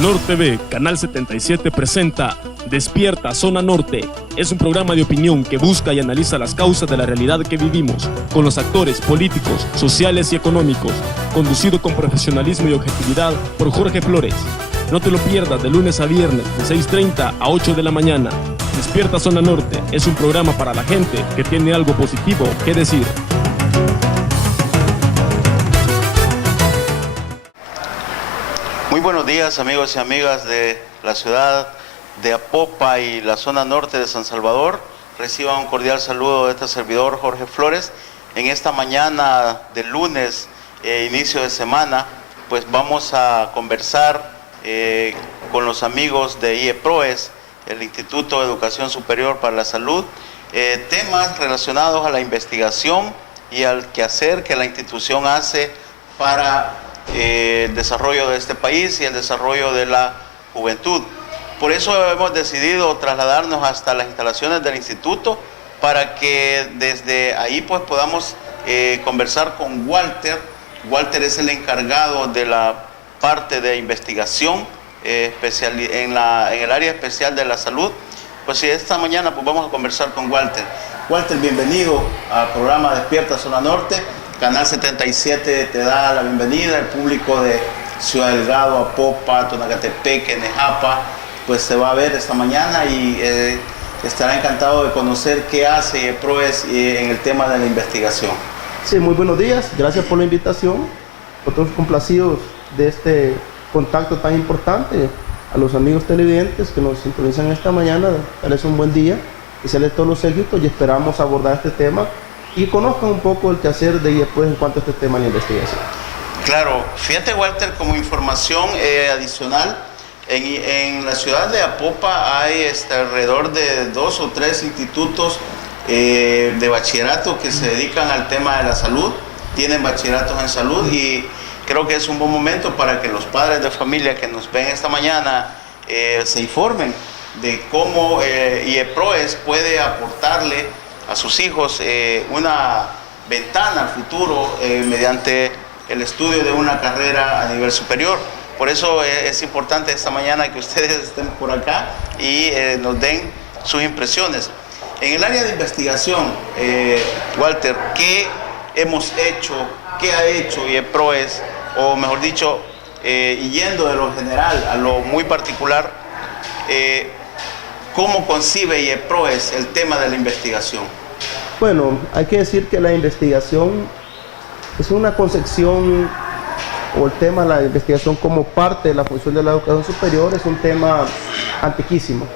Norte B, Canal 77 presenta Despierta Zona Norte. Es un programa de opinión que busca y analiza las causas de la realidad que vivimos, con los actores políticos, sociales y económicos, conducido con profesionalismo y objetividad por Jorge Flores. No te lo pierdas de lunes a viernes de 6:30 a 8 de la mañana. Despierta Zona Norte es un programa para la gente que tiene algo positivo que decir. Muy buenos días, amigos y amigas de la ciudad de Apopa y la zona norte de San Salvador. Reciban un cordial saludo de este servidor Jorge Flores. En esta mañana de lunes, inicio de semana, pues vamos a conversar con los amigos de IEPROES, el Instituto de Educación Superior para la Salud, temas relacionados a la investigación y al quehacer que la institución hace para el desarrollo de este país y el desarrollo de la juventud. Por eso hemos decidido trasladarnos hasta las instalaciones del instituto para que desde ahí pues podamos conversar con Walter. Walter es el encargado de la parte de investigación en el área especial de la salud. Pues sí, esta mañana pues vamos a conversar con Walter. Walter, bienvenido al programa Despierta Zona Norte. Canal 77 te da la bienvenida, el público de Ciudad Delgado, Apopa, Tonacatepeque, Nejapa, pues se va a ver esta mañana y estará encantado de conocer qué hace IEPROES en el tema de la investigación. Sí, muy buenos días, gracias por la invitación, nosotros complacidos de este contacto tan importante. A los amigos televidentes que nos sintonizan esta mañana, darles un buen día, desearles todos los éxitos y esperamos abordar este tema y conozcan un poco el quehacer de IEPROES en cuanto a este tema de investigación. Claro, fíjate Walter, como información adicional, en la ciudad de Apopa hay alrededor de 2 o 3 institutos de bachillerato que se dedican al tema de la salud, tienen bachilleratos en salud y creo que es un buen momento para que los padres de familia que nos ven esta mañana se informen de cómo IEPROES puede aportarle a sus hijos una ventana al futuro mediante el estudio de una carrera a nivel superior. Por eso es importante esta mañana que ustedes estén por acá y nos den sus impresiones. En el área de investigación, Walter, ¿qué hemos hecho, qué ha hecho IEPROES, o mejor dicho, y yendo de lo general a lo muy particular, ¿cómo concibe IEPROES el tema de la investigación? Bueno, hay que decir que la investigación es una concepción, o el tema de la investigación como parte de la función de la educación superior es un tema antiquísimo.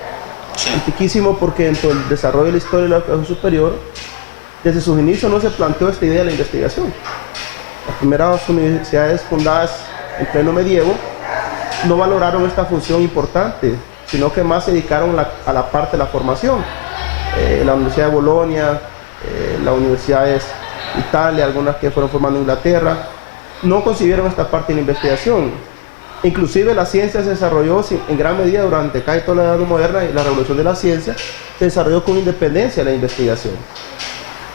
Sí. Antiquísimo porque dentro del desarrollo de la historia de la educación superior, desde sus inicios no se planteó esta idea de la investigación. Las primeras universidades fundadas en pleno medievo no valoraron esta función importante, sino que más se dedicaron a la parte de la formación. La Universidad de Bolonia, las universidades de Italia, algunas que fueron formando en Inglaterra, no concibieron esta parte de la investigación. Inclusive la ciencia se desarrolló en gran medida durante casi toda la edad moderna y la revolución de la ciencia se desarrolló con independencia de la investigación.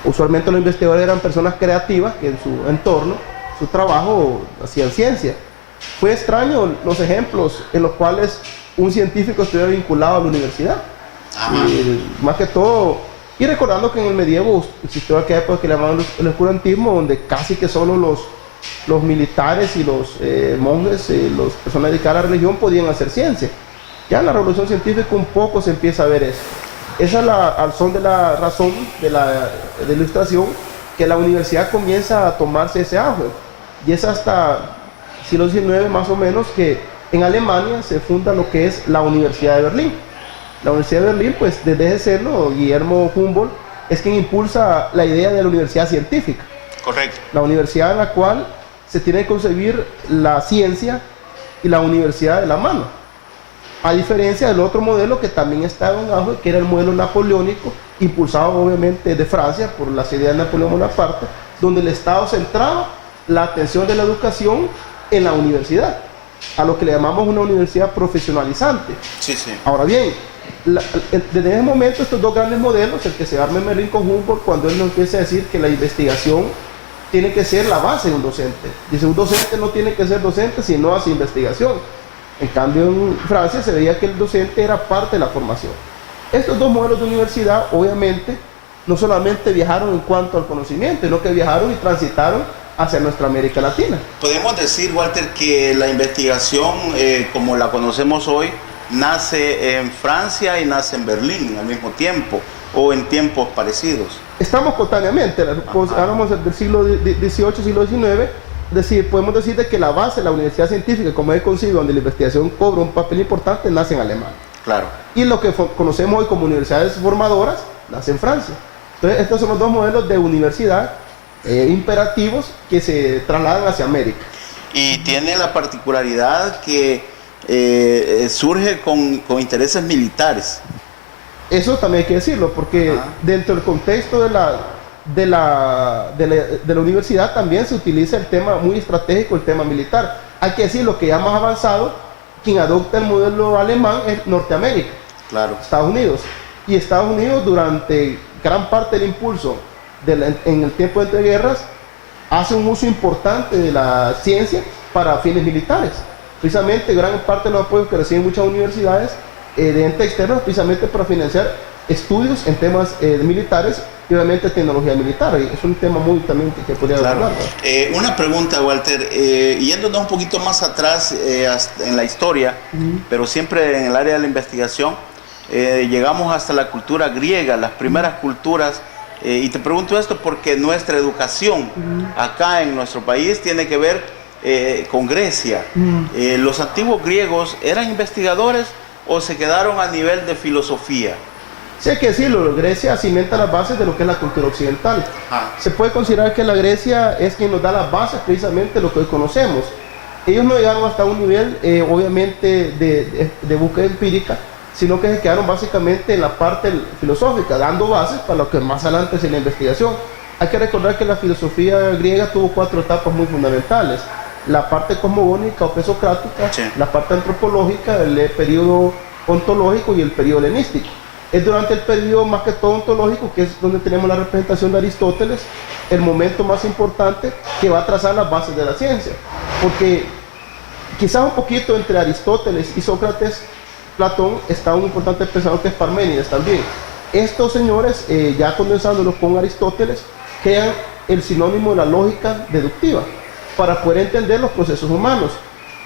Usualmente los investigadores eran personas creativas que en su entorno, su trabajo, hacían ciencia. Fue extraño los ejemplos en los cuales un científico estuviera vinculado a la universidad. Más que todo, y recordando que en el medievo existió aquella época que le llamaban el oscurantismo, donde casi que solo los militares y los monjes, las personas dedicadas a la religión podían hacer ciencia. Ya en la revolución científica un poco se empieza a ver eso. Esa es al son de la razón de la ilustración que la universidad comienza a tomarse ese auge. Y es hasta siglo XIX más o menos que en Alemania se funda lo que es la Universidad de Berlín. La Universidad de Berlín, pues desde ese serlo, Guillermo Humboldt es quien impulsa la idea de la universidad científica. Correcto. La universidad en la cual se tiene que concebir la ciencia y la universidad de la mano. A diferencia del otro modelo que también estaba en auge, que era el modelo napoleónico, impulsado obviamente de Francia por las ideas de Napoleón Bonaparte, donde el Estado centraba la atención de la educación en la universidad, a lo que le llamamos una universidad profesionalizante. Sí, sí. Ahora bien, desde ese momento estos dos grandes modelos, el que se arma en Berlín con Humboldt, cuando él nos empieza a decir que la investigación tiene que ser la base de un docente. Dice, un docente no tiene que ser docente si no hace investigación. En cambio, en Francia se veía que el docente era parte de la formación. Estos dos modelos de universidad, obviamente, no solamente viajaron en cuanto al conocimiento, sino que viajaron y transitaron hacia nuestra América Latina. Podemos decir, Walter, que la investigación, como la conocemos hoy, nace en Francia y nace en Berlín al mismo tiempo, o en tiempos parecidos. Estamos contemporáneamente, hablamos del siglo XVIII, siglo XIX, es decir, podemos decir de que la base de la universidad científica, como he concebido, donde la investigación cobra un papel importante, nace en Alemania. Claro. Y lo que conocemos hoy como universidades formadoras, nace en Francia. Entonces, estos son los dos modelos de universidad imperativos que se trasladan hacia América. Y tiene la particularidad que surge con intereses militares. Eso también hay que decirlo, porque dentro del contexto de la universidad también se utiliza el tema muy estratégico, el tema militar. Hay que decirlo que ya más avanzado, quien adopta el modelo alemán es Norteamérica, claro. Estados Unidos. Y Estados Unidos, durante gran parte del impulso en el tiempo de entreguerras, hace un uso importante de la ciencia para fines militares. Precisamente gran parte de los apoyos que reciben muchas universidades de entes externos, precisamente para financiar estudios en temas militares y obviamente tecnología militar. Y es un tema muy también que podría claro. hablar, ¿no? Una pregunta, Walter, yéndonos un poquito más atrás en la historia, pero siempre en el área de la investigación, llegamos hasta la cultura griega, las primeras culturas, y te pregunto esto porque nuestra educación acá en nuestro país tiene que ver con Grecia. ¿Los antiguos griegos eran investigadores o se quedaron a nivel de filosofía? Sí, hay que decirlo, Grecia cimenta las bases de lo que es la cultura occidental. Se puede considerar que la Grecia es quien nos da las bases precisamente de lo que hoy conocemos. Ellos no llegaron hasta un nivel, obviamente, de búsqueda empírica, sino que se quedaron básicamente en la parte filosófica, dando bases para lo que más adelante es la investigación. Hay que recordar que la filosofía griega tuvo 4 etapas muy fundamentales: la parte cosmogónica o presocrática, sí, la parte antropológica, el periodo ontológico y el periodo helenístico. Es durante el periodo más que todo ontológico, que es donde tenemos la representación de Aristóteles, el momento más importante que va a trazar las bases de la ciencia. Porque quizás un poquito entre Aristóteles y Sócrates, Platón, está un importante pensador que es Parménides también. Estos señores, ya condensándolos con Aristóteles, crean el sinónimo de la lógica deductiva para poder entender los procesos humanos.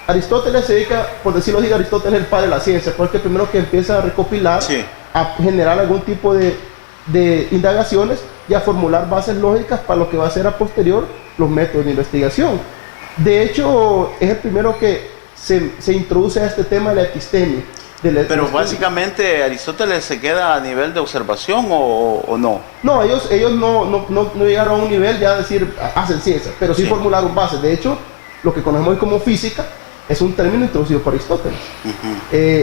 Aristóteles se dedica, por decirlo así, Aristóteles es el padre de la ciencia, porque el primero que empieza a recopilar, sí, a generar algún tipo de indagaciones y a formular bases lógicas para lo que va a ser a posterior los métodos de investigación. De hecho, es el primero que se introduce a este tema de la epistemia. Pero básicamente Aristóteles se queda a nivel de observación o no. No, ellos no llegaron a un nivel ya de decir hacen ciencia, pero sí, formularon bases. De hecho, lo que conocemos hoy como física es un término introducido por Aristóteles.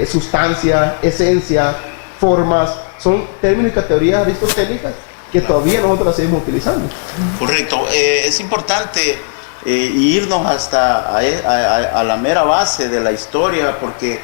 Sustancia, esencia, formas, son términos y categorías aristotélicas que todavía nosotros las seguimos utilizando. Correcto. Es importante irnos hasta a la mera base de la historia, porque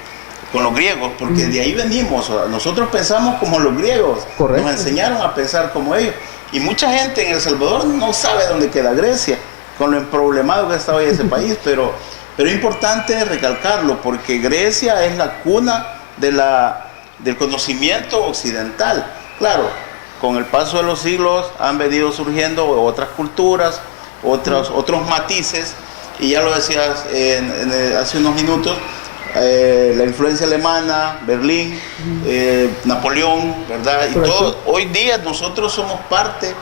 con los griegos, porque de ahí venimos. Nosotros pensamos como los griegos. Correcto. Nos enseñaron a pensar como ellos. Y mucha gente en El Salvador no sabe dónde queda Grecia, con lo emproblemado que está hoy ese país, pero es importante recalcarlo, porque Grecia es la cuna del conocimiento occidental. Claro, con el paso de los siglos han venido surgiendo otras culturas, otros matices, y ya lo decías hace unos minutos, la influencia alemana, Berlín, Napoleón, ¿verdad? Y todo, hoy día nosotros somos parte,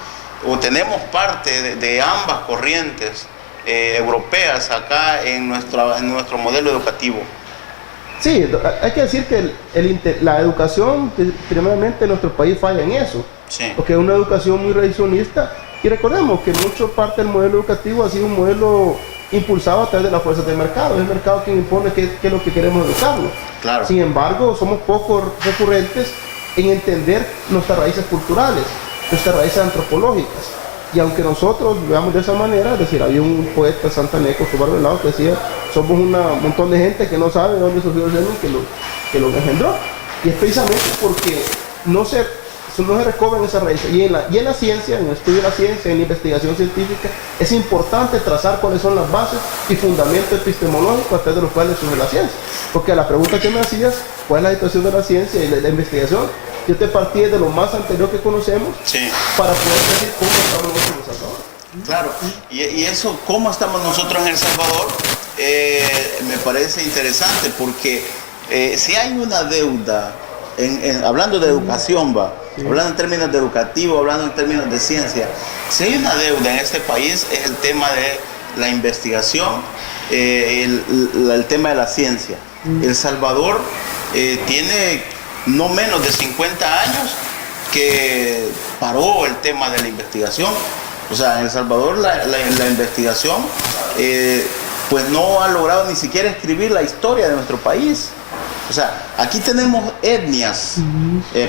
o tenemos parte de ambas corrientes europeas acá en nuestro modelo educativo. Sí, hay que decir que la educación, primeramente en nuestro país falla en eso, sí, porque es una educación muy reduccionista, y recordemos que mucho parte del modelo educativo ha sido un modelo impulsado a través de las fuerzas del mercado. Es el mercado quien impone qué es lo que queremos educarlo. Claro. Sin embargo, somos poco recurrentes en entender nuestras raíces culturales, nuestras raíces antropológicas. Y aunque nosotros veamos de esa manera, es decir, había un poeta santaneco, Tobar Velado, que decía: somos un montón de gente que no sabe de dónde surgió el semen que lo engendró. Y es precisamente porque no se no se recobran esas raíces. Y en la ciencia, en el estudio de la ciencia, en la investigación científica, es importante trazar cuáles son las bases y fundamentos epistemológicos a través de los cuales surge la ciencia. Porque a la pregunta que me hacías, ¿cuál es la situación de la ciencia y la investigación? Yo te partí de lo más anterior que conocemos, sí, para poder decir cómo estamos nosotros en El Salvador. Claro, y eso, cómo estamos nosotros en El Salvador, me parece interesante porque si hay una deuda, hablando de educación, sí, hablando en términos de educativo, hablando en términos de ciencia, si hay una deuda en este país es el tema de la investigación, el tema de la ciencia. El Salvador tiene no menos de 50 años que paró el tema de la investigación. O sea, en El Salvador la investigación pues no ha logrado ni siquiera escribir la historia de nuestro país. O sea, aquí tenemos etnias,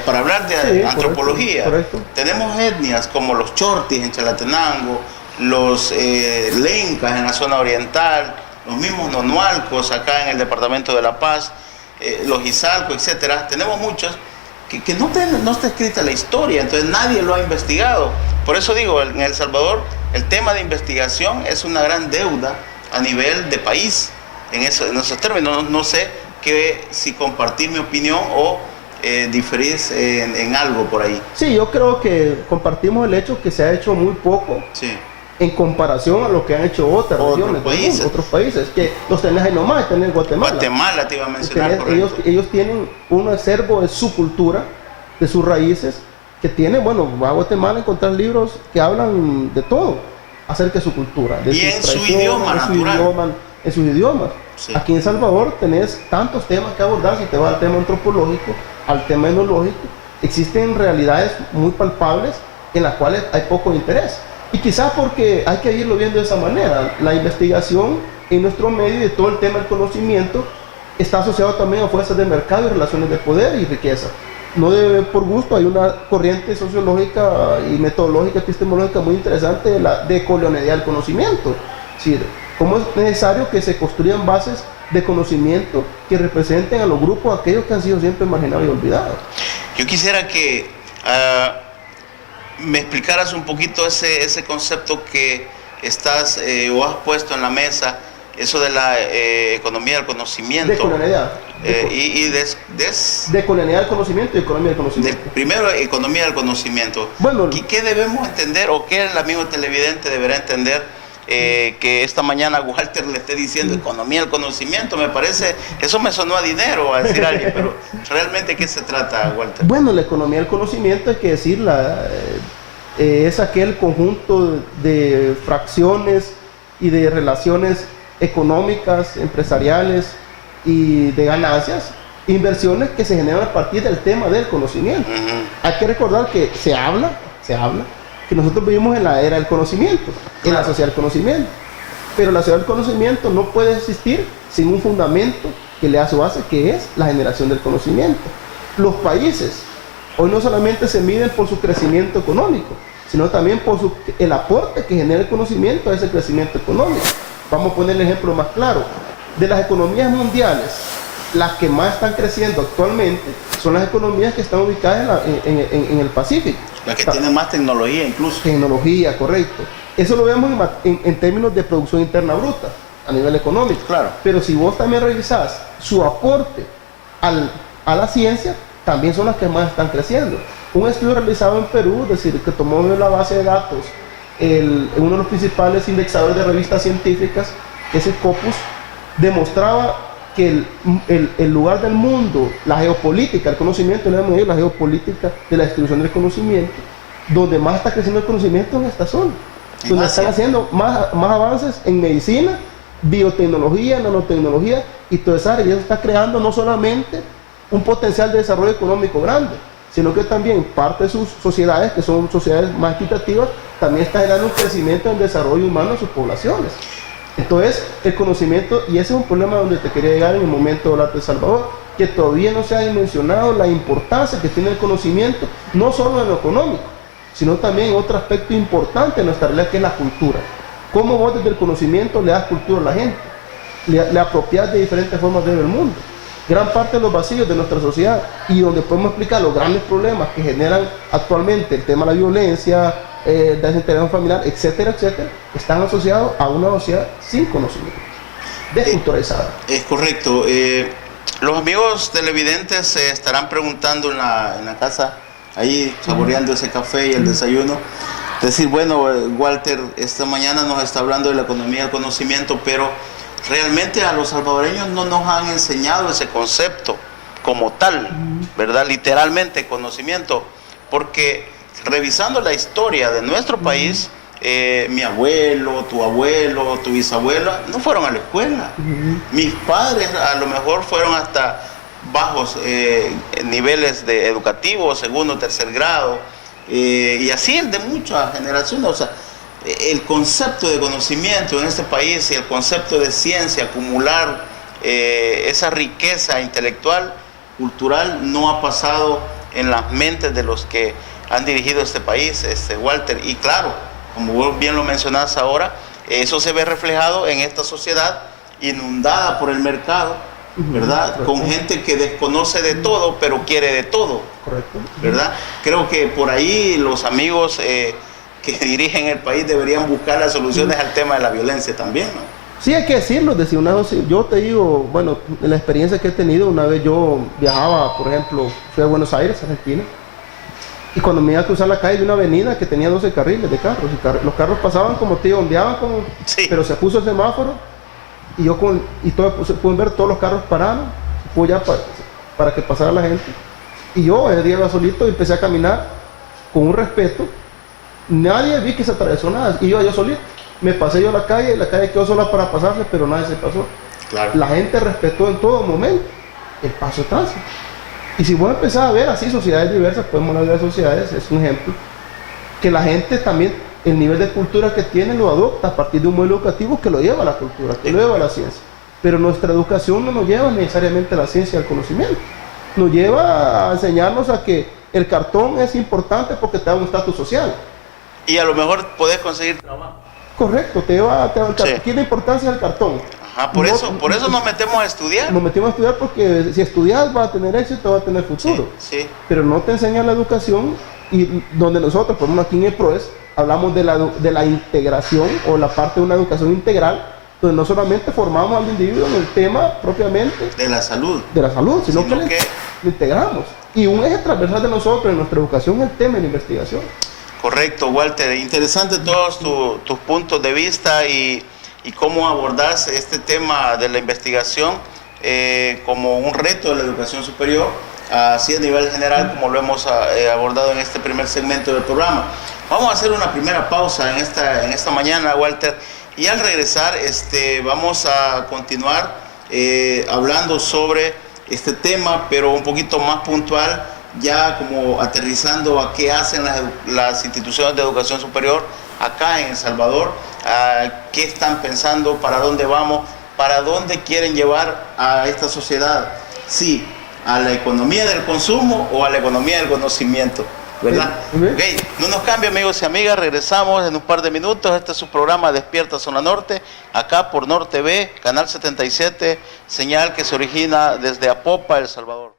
para hablar de antropología, correcto. Tenemos etnias como los chortis en Chalatenango, los lencas en la zona oriental, los mismos nonualcos acá en el departamento de La Paz, los izalcos, etcétera. Tenemos muchos que no está escrita la historia, entonces nadie lo ha investigado. Por eso digo, en El Salvador el tema de investigación es una gran deuda a nivel de país. En esos términos, no sé si compartir mi opinión o diferís en algo por ahí. Sí, yo creo que compartimos el hecho que se ha hecho muy poco, sí, en comparación a lo que han hecho otras regiones, otros países, que los tenés ahí nomás, tenés Guatemala. Guatemala te iba a mencionar. Ellos tienen un acervo de su cultura, de sus raíces, que tiene, bueno, va a Guatemala a encontrar libros que hablan de todo acerca de su cultura. Y en su idioma natural. En sus idiomas. Sí. Aquí en El Salvador tenés tantos temas que abordar, si te vas al tema antropológico, al tema etnológico, existen realidades muy palpables en las cuales hay poco interés. Y quizás porque hay que irlo viendo de esa manera. La investigación en nuestro medio y todo el tema del conocimiento está asociado también a fuerzas de mercado y relaciones de poder y riqueza. No por gusto, hay una corriente sociológica y metodológica epistemológica muy interesante de colonialidad del conocimiento. Es decir, cómo es necesario que se construyan bases de conocimiento que representen a los grupos, aquellos que han sido siempre marginados y olvidados. Yo quisiera que me explicaras un poquito ese concepto que estás o has puesto en la mesa, eso de la economía del conocimiento. De colonialidad. De colonialidad del conocimiento y economía del conocimiento. Primero, economía del conocimiento. Bueno, ¿Qué debemos entender o qué el amigo televidente deberá entender que esta mañana Walter le esté diciendo economía del conocimiento? Me parece, eso me sonó a dinero, a decir alguien, pero realmente ¿qué se trata, Walter? Bueno, la economía del conocimiento, hay que decirla, es aquel conjunto de fracciones y de relaciones económicas, empresariales y de ganancias, inversiones que se generan a partir del tema del conocimiento. Hay que recordar que se habla que nosotros vivimos en la era del conocimiento, en la sociedad del conocimiento, pero la sociedad del conocimiento no puede existir sin un fundamento que le da su base, que es la generación del conocimiento. Los países hoy no solamente se miden por su crecimiento económico, sino también por el aporte que genera el conocimiento a ese crecimiento económico. Vamos a poner el ejemplo más claro. De las economías mundiales, las que más están creciendo actualmente son las economías que están ubicadas en el Pacífico. Las que tienen más tecnología incluso. Tecnología, correcto. Eso lo vemos en términos de producción interna bruta, a nivel económico. Claro. Pero si vos también revisás su aporte a la ciencia, también son las que más están creciendo. Un estudio realizado en Perú, es decir, que tomó la base de datos uno de los principales indexadores de revistas científicas, que es el Scopus, demostraba que el lugar del mundo, la geopolítica, el conocimiento, la geopolítica de la distribución del conocimiento, donde más está creciendo el conocimiento en esta zona, donde están haciendo más avances en medicina, biotecnología, nanotecnología y toda esa área. Y eso está creando no solamente un potencial de desarrollo económico grande, sino que también parte de sus sociedades, que son sociedades más equitativas, también está generando un crecimiento en el desarrollo humano de sus poblaciones. Entonces, el conocimiento, y ese es un problema donde te quería llegar en el momento de hablar de El Salvador, que todavía no se ha dimensionado la importancia que tiene el conocimiento, no solo en lo económico, sino también en otro aspecto importante en nuestra realidad, que es la cultura. Cómo vos desde el conocimiento le das cultura a la gente, le apropias de diferentes formas de ver el mundo. gran parte de los vacíos de nuestra sociedad y donde podemos explicar los grandes problemas que generan actualmente el tema de la violencia, desintegración familiar, etcétera, etcétera, están asociados a una sociedad sin conocimiento, desculturalizada. Es correcto. Los amigos televidentes se estarán preguntando en la casa, ahí saboreando ese café y el desayuno, decir, bueno, Walter, esta mañana nos está hablando de la economía del conocimiento, pero realmente a los salvadoreños no nos han enseñado ese concepto como tal, ¿verdad? Literalmente conocimiento, porque revisando la historia de nuestro país, mi abuelo, tu bisabuela, no fueron a la escuela. Mis padres a lo mejor fueron hasta bajos niveles educativos, segundo, tercer grado, y así el de muchas generaciones. O sea, el concepto de conocimiento en este país y el concepto de ciencia, acumular esa riqueza intelectual, cultural, no ha pasado en las mentes de los que han dirigido este país, Walter. Y claro, como vos bien lo mencionás ahora, eso se ve reflejado en esta sociedad inundada por el mercado, ¿verdad? Con gente que desconoce de todo, pero quiere de todo. Correcto. ¿Verdad? Creo que por ahí los amigos que dirigen el país deberían buscar las soluciones al tema de la violencia también, ¿no? Sí, hay que decirlo, yo te digo, bueno, en la experiencia que he tenido, una vez yo viajaba, por ejemplo, fui a Buenos Aires, Argentina, y cuando me iba a cruzar la calle de una avenida que tenía 12 carriles de carros, y los carros pasaban como te ondeaban, sí. Pero se puso el semáforo, y se pueden ver todos los carros parados, ya para que pasara la gente, y yo ese día iba solito y empecé a caminar con un respeto. Nadie vi que se atravesó nada, iba yo solito, me pasé yo la calle quedó sola para pasarse, pero nadie se pasó. Claro. La gente respetó en todo momento el paso de tránsito. Y si vos empezás a ver así sociedades diversas, podemos hablar de sociedades, es un ejemplo, que la gente también, el nivel de cultura que tiene lo adopta a partir de un modelo educativo que lo lleva a la cultura, que lo lleva a la ciencia. Pero nuestra educación no nos lleva necesariamente a la ciencia y al conocimiento, nos lleva a enseñarnos a que el cartón es importante porque te da un estatus social. Y a lo mejor podés conseguir trabajo. Correcto, Sí. tiene importancia el cartón. Ajá, por eso nos metemos a estudiar. Nos metimos a estudiar porque si estudias vas a tener éxito, vas a tener futuro. Sí. Pero no te enseñan la educación, y donde nosotros, por ejemplo aquí en el PROES, hablamos de la integración o la parte de una educación integral, donde no solamente formamos al individuo en el tema propiamente de la salud, sino que lo integramos. Y un eje transversal de nosotros en nuestra educación es el tema de la investigación. Correcto, Walter. Interesante todos tus puntos de vista y cómo abordás este tema de la investigación como un reto de la educación superior, así a nivel general como lo hemos abordado en este primer segmento del programa. Vamos a hacer una primera pausa en esta mañana, Walter, y al regresar vamos a continuar hablando sobre este tema, pero un poquito más puntual, ya como aterrizando a qué hacen las instituciones de educación superior acá en El Salvador, qué están pensando, para dónde vamos, para dónde quieren llevar a esta sociedad, sí, a la economía del consumo o a la economía del conocimiento, ¿verdad? Okay. No nos cambie, amigos y amigas, regresamos en un par de minutos. Este es su programa Despierta Zona Norte, acá por Norte TV, Canal 77, señal que se origina desde Apopa, El Salvador.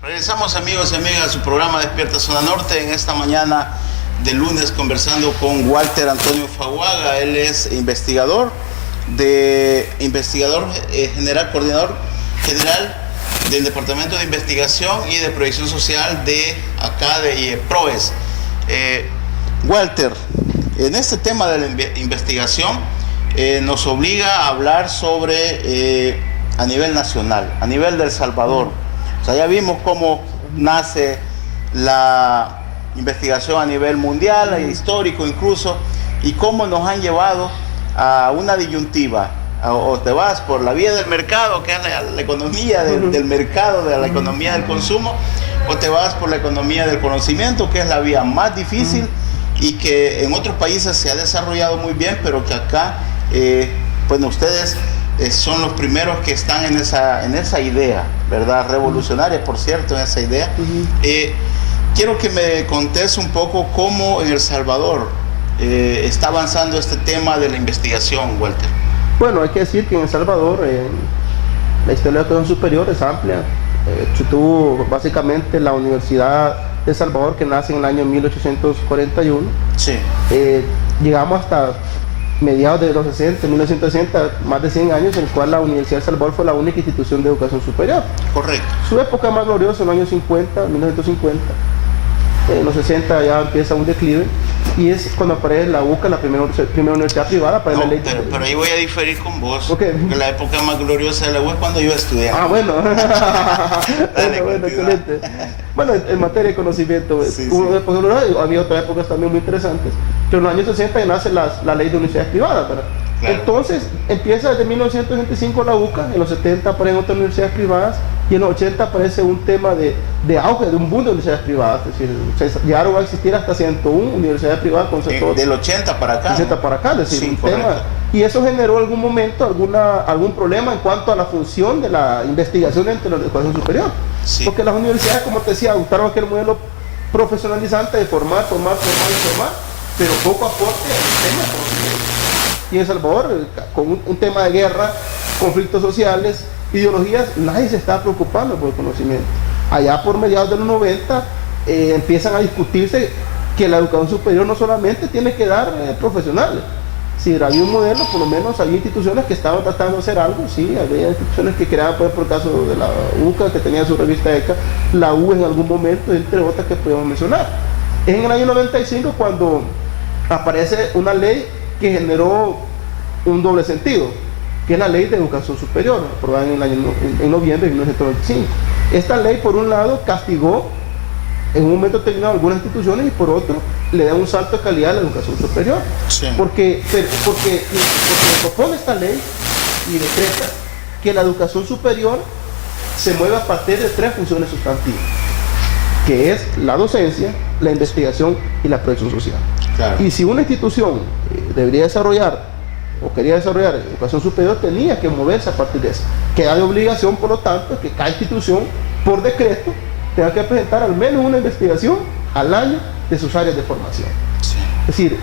Regresamos, amigos y amigas, a su programa Despierta Zona Norte en esta mañana de lunes, conversando con Walter Antonio Faguaga. Él es investigador general, coordinador general del Departamento de Investigación y de Proyección Social de acá de PROES. Walter, en este tema de la investigación nos obliga a hablar sobre a nivel nacional, a nivel de El Salvador. O sea, ya vimos cómo nace la investigación a nivel mundial e histórico incluso, y cómo nos han llevado a una disyuntiva: o te vas por la vía del mercado, que es la economía del mercado, de la economía del consumo, o te vas por la economía del conocimiento, que es la vía más difícil y que en otros países se ha desarrollado muy bien, pero que acá, bueno, ustedes son los primeros que están en esa idea, ¿verdad? Revolucionaria, por cierto, en esa idea. quiero que me contes un poco cómo en El Salvador está avanzando este tema de la investigación, Walter. Bueno, hay que decir que en El Salvador la historia de la educación superior es amplia. Tuvo básicamente la Universidad de El Salvador, que nace en el año 1841. Sí. Llegamos hasta mediados de los 60, 1960, más de 100 años, en el cual la Universidad de El Salvador fue la única institución de educación superior. Correcto. Su época más gloriosa en los años 50, 1950. En los 60 ya empieza un declive, y es cuando aparece la UCA, la primera universidad privada para la ley. Pero ahí voy a diferir con vos. Okay. Porque la época más gloriosa de la UCA es cuando yo estudiaba. Ah, bueno. bueno, excelente. Bueno, en materia de conocimiento, Sí, había otras épocas también muy interesantes. Pero en los años 60 ya nace la ley de universidades privadas, ¿verdad? Claro. Entonces empieza desde 1965 la UCA, en los 70 aparecen otras universidades privadas, y en los 80 aparece un tema de auge, de un boom de universidades privadas. Es decir, llegaron a existir hasta 101 universidades privadas con del 80 para acá. 80 para acá, es decir, sí, un tema. Y eso generó en algún momento algún problema en cuanto a la función de la investigación dentro de la educación superior. Sí. Porque las universidades, como te decía, adoptaron aquel modelo profesionalizante de formar, pero poco aporte al tema de conocimiento. Y en El Salvador, con un tema de guerra, conflictos sociales, ideologías, nadie se está preocupando por el conocimiento. Allá por mediados de los 90 empiezan a discutirse que la educación superior no solamente tiene que dar profesionales. Si había un modelo, por lo menos había instituciones que estaban tratando de hacer algo, sí, había instituciones que creaban, por el caso de la UCA, que tenía su revista ECA, la U en algún momento, entre otras que podemos mencionar. Es en el año 95 cuando aparece una ley que generó un doble sentido, que es la Ley de Educación Superior, aprobada en noviembre de 1995. Esta ley, por un lado, castigó en un momento determinado algunas instituciones, y por otro, le da un salto de calidad a la educación superior. Sí. Porque propone esta ley y decreta que la educación superior se mueve a partir de 3 funciones sustantivas, que es la docencia, la investigación y la protección social. Claro. Y si una institución debería desarrollar o quería desarrollar educación superior, tenía que moverse a partir de eso. Queda de obligación, por lo tanto, que cada institución, por decreto, tenga que presentar al menos una investigación al año de sus áreas de formación. Sí. Es decir,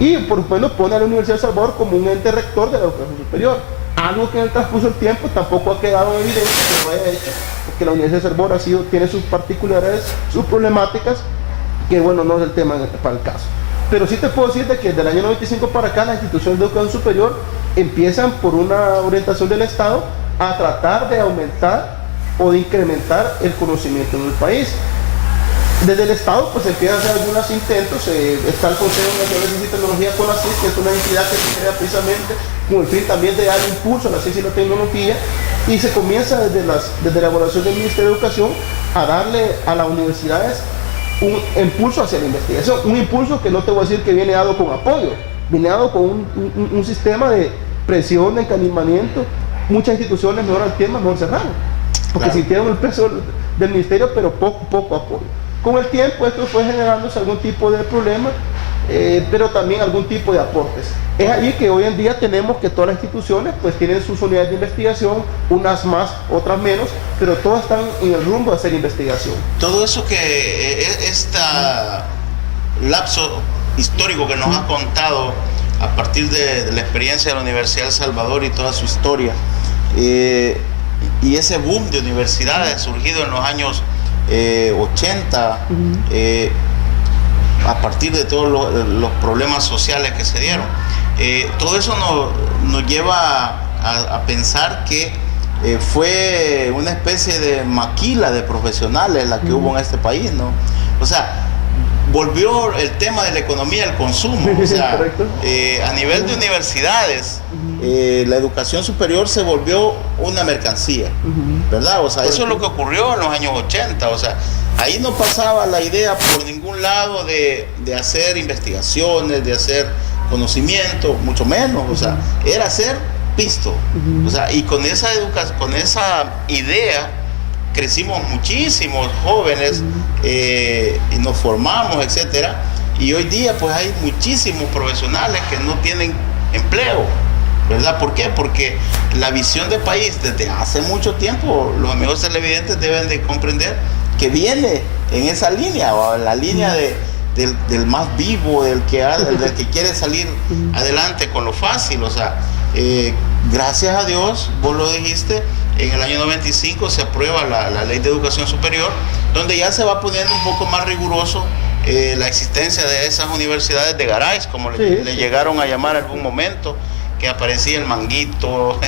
y por supuesto pone a la Universidad de El Salvador como un ente rector de la educación superior. Algo que en el transcurso del tiempo tampoco ha quedado en evidencia que lo haya hecho, porque la Universidad de El Salvador tiene sus particularidades, sus problemáticas, que bueno, no es el tema para el caso. Pero sí te puedo decir de que desde el año 95 para acá las instituciones de educación superior empiezan, por una orientación del Estado, a tratar de aumentar o de incrementar el conocimiento en el país. Desde el Estado pues empiezan a hacer algunos intentos. Está el Consejo Nacional de Ciencia y Tecnología, CONACYT, que es una entidad que se crea precisamente con el fin también de dar impulso a la ciencia y la tecnología, y se comienza desde la elaboración del Ministerio de Educación a darle a las universidades un impulso hacia la investigación, un impulso que no te voy a decir que viene dado con apoyo, viene dado con un sistema de presión, de encalimbamiento. Muchas instituciones mejor al tema, mejor cerraron, porque claro, sintieron el peso del ministerio, pero poco apoyo. Con el tiempo esto fue generándose algún tipo de problema, pero también algún tipo de aportes. Es ahí que hoy en día tenemos que todas las instituciones pues tienen sus unidades de investigación, unas más, otras menos, pero todas están en el rumbo de hacer investigación. Todo eso que lapso histórico que nos ha contado a partir de la experiencia de la Universidad de El Salvador y toda su historia, y ese boom de universidades surgido en los años 80, a partir de todos los problemas sociales que se dieron. Todo eso nos lleva a pensar que fue una especie de maquila de profesionales la que hubo en este país, ¿no? O sea, volvió el tema de la economía al consumo. O sea, a nivel de universidades, la educación superior se volvió una mercancía, ¿verdad? O sea, eso es lo que ocurrió en los años 80. O sea, ahí no pasaba la idea por ningún lado de hacer investigaciones, de hacer conocimiento, mucho menos. O sea, era hacer pisto. O sea, y con esa idea crecimos muchísimos jóvenes, y nos formamos, etcétera. Y hoy día pues hay muchísimos profesionales que no tienen empleo, ¿verdad? ¿Por qué? Porque la visión de país desde hace mucho tiempo, los amigos televidentes deben de comprender que viene en esa línea, o en la línea del más vivo, del que quiere salir adelante con lo fácil. O sea, gracias a Dios, vos lo dijiste, en el año 95 se aprueba la Ley de Educación Superior, donde ya se va poniendo un poco más riguroso la existencia de esas universidades de garais, como le llegaron a llamar en algún momento, que aparecía el manguito,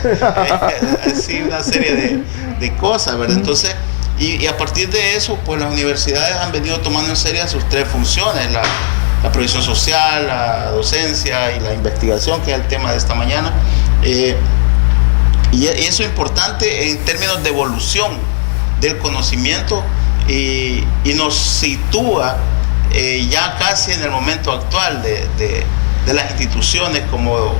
así una serie de cosas, ¿verdad? Entonces, y a partir de eso, pues las universidades han venido tomando en serio sus tres funciones: la provisión social, la docencia y la investigación, que es el tema de esta mañana. Y eso es importante en términos de evolución del conocimiento, y nos sitúa ya casi en el momento actual de las instituciones como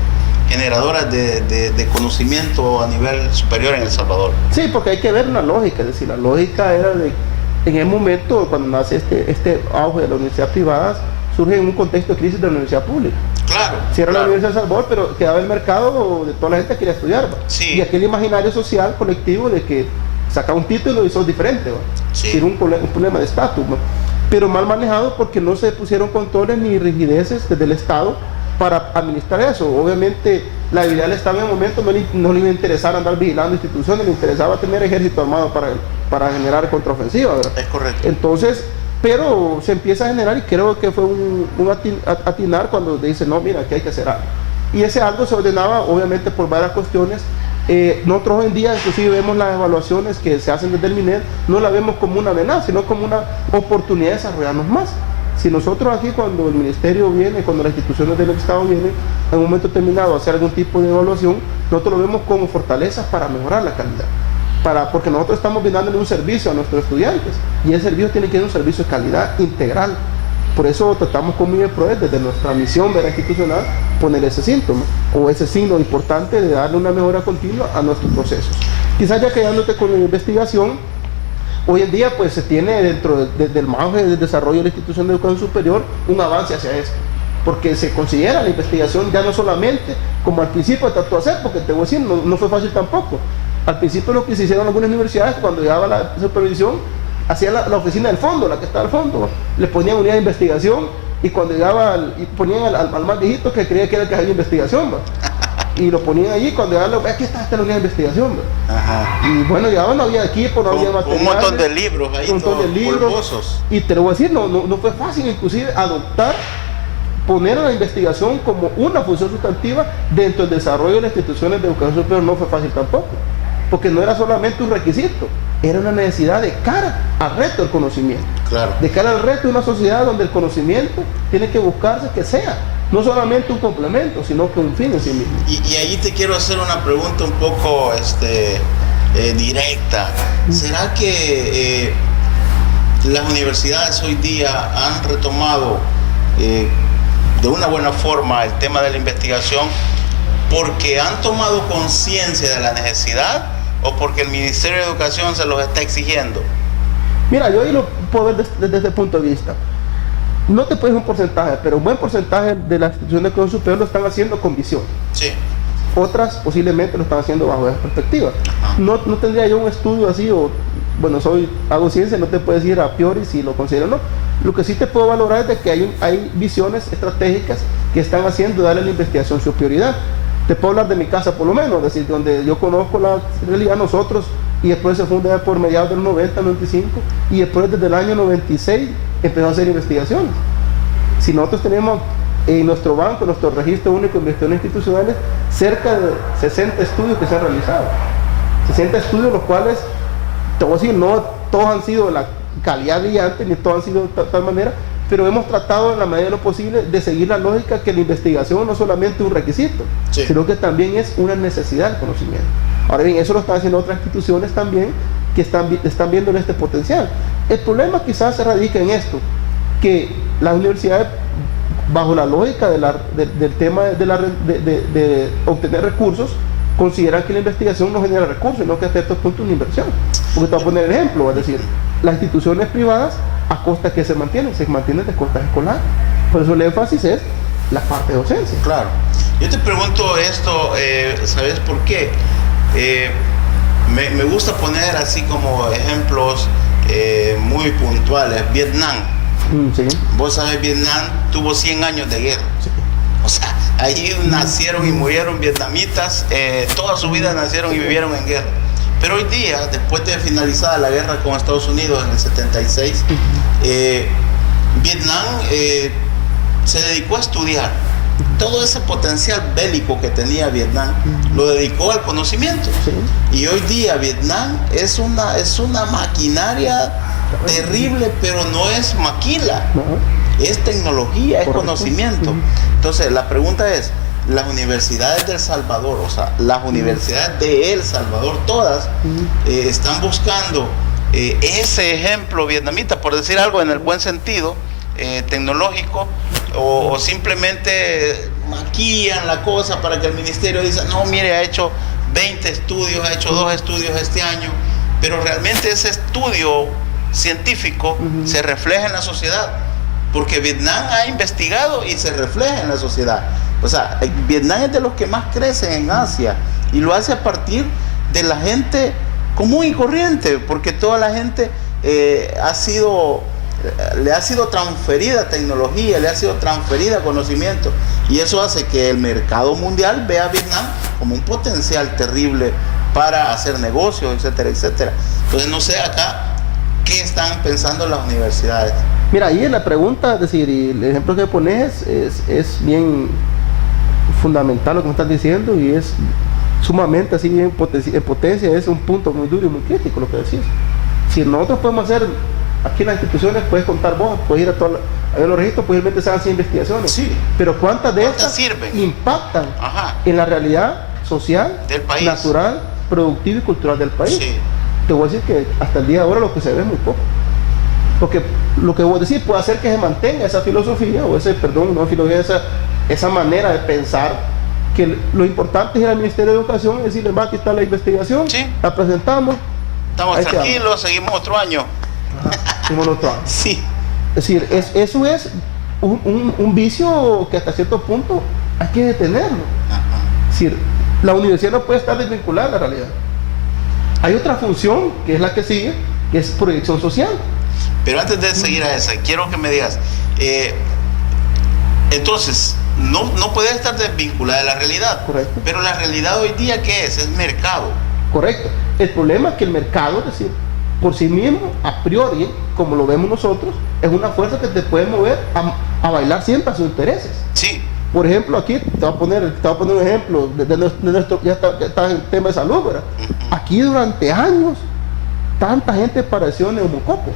generadoras de conocimiento a nivel superior en El Salvador. Sí, porque hay que ver una lógica, es decir, la lógica era en el momento cuando nace este auge de la universidad privada, surge en un contexto de crisis de la universidad pública. Claro. Cierra la Universidad de El Salvador, pero quedaba el mercado de toda la gente que quería estudiar, ¿va? Sí. Y aquel imaginario social colectivo de que saca un título y sos diferente, ¿va? Sí. Era un problema de estatus, ¿va? Pero mal manejado porque no se pusieron controles ni rigideces desde el Estado para administrar eso. Obviamente la habilidad del Estado en el momento no le iba a interesar andar vigilando instituciones, le interesaba tener ejército armado para generar contraofensiva, ¿verdad? Es correcto. Entonces, pero se empieza a generar, y creo que fue un atinar cuando dice, no, mira, aquí hay que hacer algo. Y ese algo se ordenaba obviamente por varias cuestiones. Nosotros hoy en día inclusive vemos las evaluaciones que se hacen desde el MINED, no la vemos como una amenaza, sino como una oportunidad de desarrollarnos más. Si nosotros aquí, cuando el ministerio viene, cuando las instituciones del Estado vienen, en un momento determinado a hacer algún tipo de evaluación, nosotros lo vemos como fortalezas para mejorar la calidad. Porque nosotros estamos brindándole un servicio a nuestros estudiantes, y ese servicio tiene que ser un servicio de calidad integral. Por eso tratamos con MIDEPROES, desde nuestra misión institucional, poner ese síntoma o ese signo importante de darle una mejora continua a nuestros procesos. Quizás ya quedándote con la investigación, hoy en día pues se tiene dentro del margen del desarrollo de la institución de educación superior un avance hacia esto, porque se considera la investigación ya no solamente como al principio trató de hacer, porque te voy a decir, no fue fácil tampoco. Al principio lo que se hicieron algunas universidades, cuando llegaba la supervisión, hacía la oficina del fondo, la que está al fondo, le ponían unidad de investigación, y cuando llegaba, ponían al más viejito que creía que era el que hacía investigación, ¿va? Y lo ponían allí, cuando llegaba, aquí está la unidad de investigación, ¿va? Ajá. Y bueno, ya no había equipo, no había material. Un montón de libros ahí, un montón de libros, polvosos. Y te lo voy a decir, no fue fácil inclusive adoptar, poner a la investigación como una función sustantiva dentro del desarrollo de las instituciones de educación superior. No fue fácil tampoco, porque no era solamente un requisito, era una necesidad de cara al reto del conocimiento. Claro. De cara al reto de una sociedad donde el conocimiento tiene que buscarse que sea no solamente un complemento, sino que un fin en sí mismo. Y ahí te quiero hacer una pregunta un poco directa. ¿Será que las universidades hoy día han retomado de una buena forma el tema de la investigación porque han tomado conciencia de la necesidad, o porque el Ministerio de Educación se los está exigiendo? Mira, yo ahí lo puedo ver desde ese punto de vista. No te puedes un porcentaje, pero un buen porcentaje de las instituciones de educación superior lo están haciendo con visión. Sí. Otras posiblemente lo están haciendo bajo esa perspectiva. No tendría yo un estudio así, o bueno, hago ciencia, no te puedo decir a priori si lo considero o no. Lo que sí te puedo valorar es de que hay visiones estratégicas que están haciendo darle a la investigación su prioridad. Te puedo hablar de mi casa por lo menos, es decir, donde yo conozco la realidad. Nosotros, y después se funda por mediados del 90, 95, y después desde el año 96 empezó a hacer investigaciones. Si nosotros tenemos en nuestro banco, nuestro registro único de investigaciones institucionales, cerca de 60 estudios que se han realizado. 60 estudios, los cuales, te voy a decir, no todos han sido de la calidad brillante, ni todos han sido de tal manera, pero hemos tratado en la medida de lo posible de seguir la lógica que la investigación no es solamente un requisito, sí, sino que también es una necesidad del conocimiento. Ahora bien, eso lo están haciendo otras instituciones también que están viendo en este potencial. El problema quizás se radica en esto, que las universidades, bajo la lógica del tema de obtener recursos, consideran que la investigación no genera recursos, sino que hasta cierto punto es una inversión. Porque te voy a poner el ejemplo, es decir, las instituciones privadas, ¿a costa que se mantienen? Se mantienen de costas escolares. Por eso el énfasis es la parte de docencia. Claro. Yo te pregunto esto, ¿sabes por qué? Me gusta poner así como ejemplos muy puntuales. Vietnam. Sí. Vos sabés, Vietnam tuvo 100 años de guerra. Sí. O sea, ahí nacieron y murieron vietnamitas, toda su vida nacieron y vivieron en guerra. Pero hoy día, después de finalizada la guerra con Estados Unidos en el 76, Vietnam se dedicó a estudiar. Todo ese potencial bélico que tenía Vietnam lo dedicó al conocimiento. Sí. Y hoy día Vietnam es una maquinaria terrible, pero no es maquila. Es tecnología, es conocimiento. Entonces la pregunta es, las universidades de El Salvador, o sea, las universidades de El Salvador, todas están buscando ese ejemplo vietnamita, por decir algo en el buen sentido, tecnológico, o simplemente maquillan la cosa para que el ministerio diga, no, mire, ha hecho 20 estudios, ha hecho 2 estudios este año, pero realmente ese estudio científico se refleja en la sociedad, porque Vietnam ha investigado y se refleja en la sociedad. O sea, Vietnam es de los que más crecen en Asia y lo hace a partir de la gente común y corriente, porque toda la gente le ha sido transferida tecnología, le ha sido transferida conocimiento, y eso hace que el mercado mundial vea a Vietnam como un potencial terrible para hacer negocios, etcétera, etcétera. Entonces no sé acá qué están pensando las universidades. Mira, ahí en la pregunta, es decir, y el ejemplo que pones es bien fundamental lo que me estás diciendo, y es sumamente así bien en potencia, es un punto muy duro y muy crítico lo que decís. Si nosotros podemos hacer, aquí en las instituciones puedes contar vos, puedes ir a los registros, posiblemente se hagan 100 investigaciones, sí, pero ¿cuántas de estas sirven? Impactan en la realidad social, del país, natural, productiva y cultural del país? Sí. Te voy a decir que hasta el día de ahora lo que se ve es muy poco. Porque lo que vos decís puede hacer que se mantenga esa filosofía, o esa manera de pensar, que lo importante es ir al Ministerio de Educación y decirle, va, aquí está la investigación, sí, la presentamos, estamos tranquilos, seguimos otro año. Seguimos otro año. Sí. Es decir, eso es un vicio que hasta cierto punto hay que detenerlo. Es decir, la universidad no puede estar desvinculada de la realidad. Hay otra función, que es la que sigue, que es proyección social. Pero antes de seguir a esa, quiero que me digas, entonces, no puede estar desvinculada de la realidad. Correcto. Pero la realidad hoy día, ¿qué es? Es mercado. Correcto. El problema es que el mercado, es decir, por sí mismo, a priori, como lo vemos nosotros, es una fuerza que te puede mover a bailar siempre a sus intereses. Sí. Por ejemplo, aquí te voy a poner un ejemplo de nuestro, ya está el tema de salud, ¿verdad? Aquí durante años, tanta gente padeció neumococo.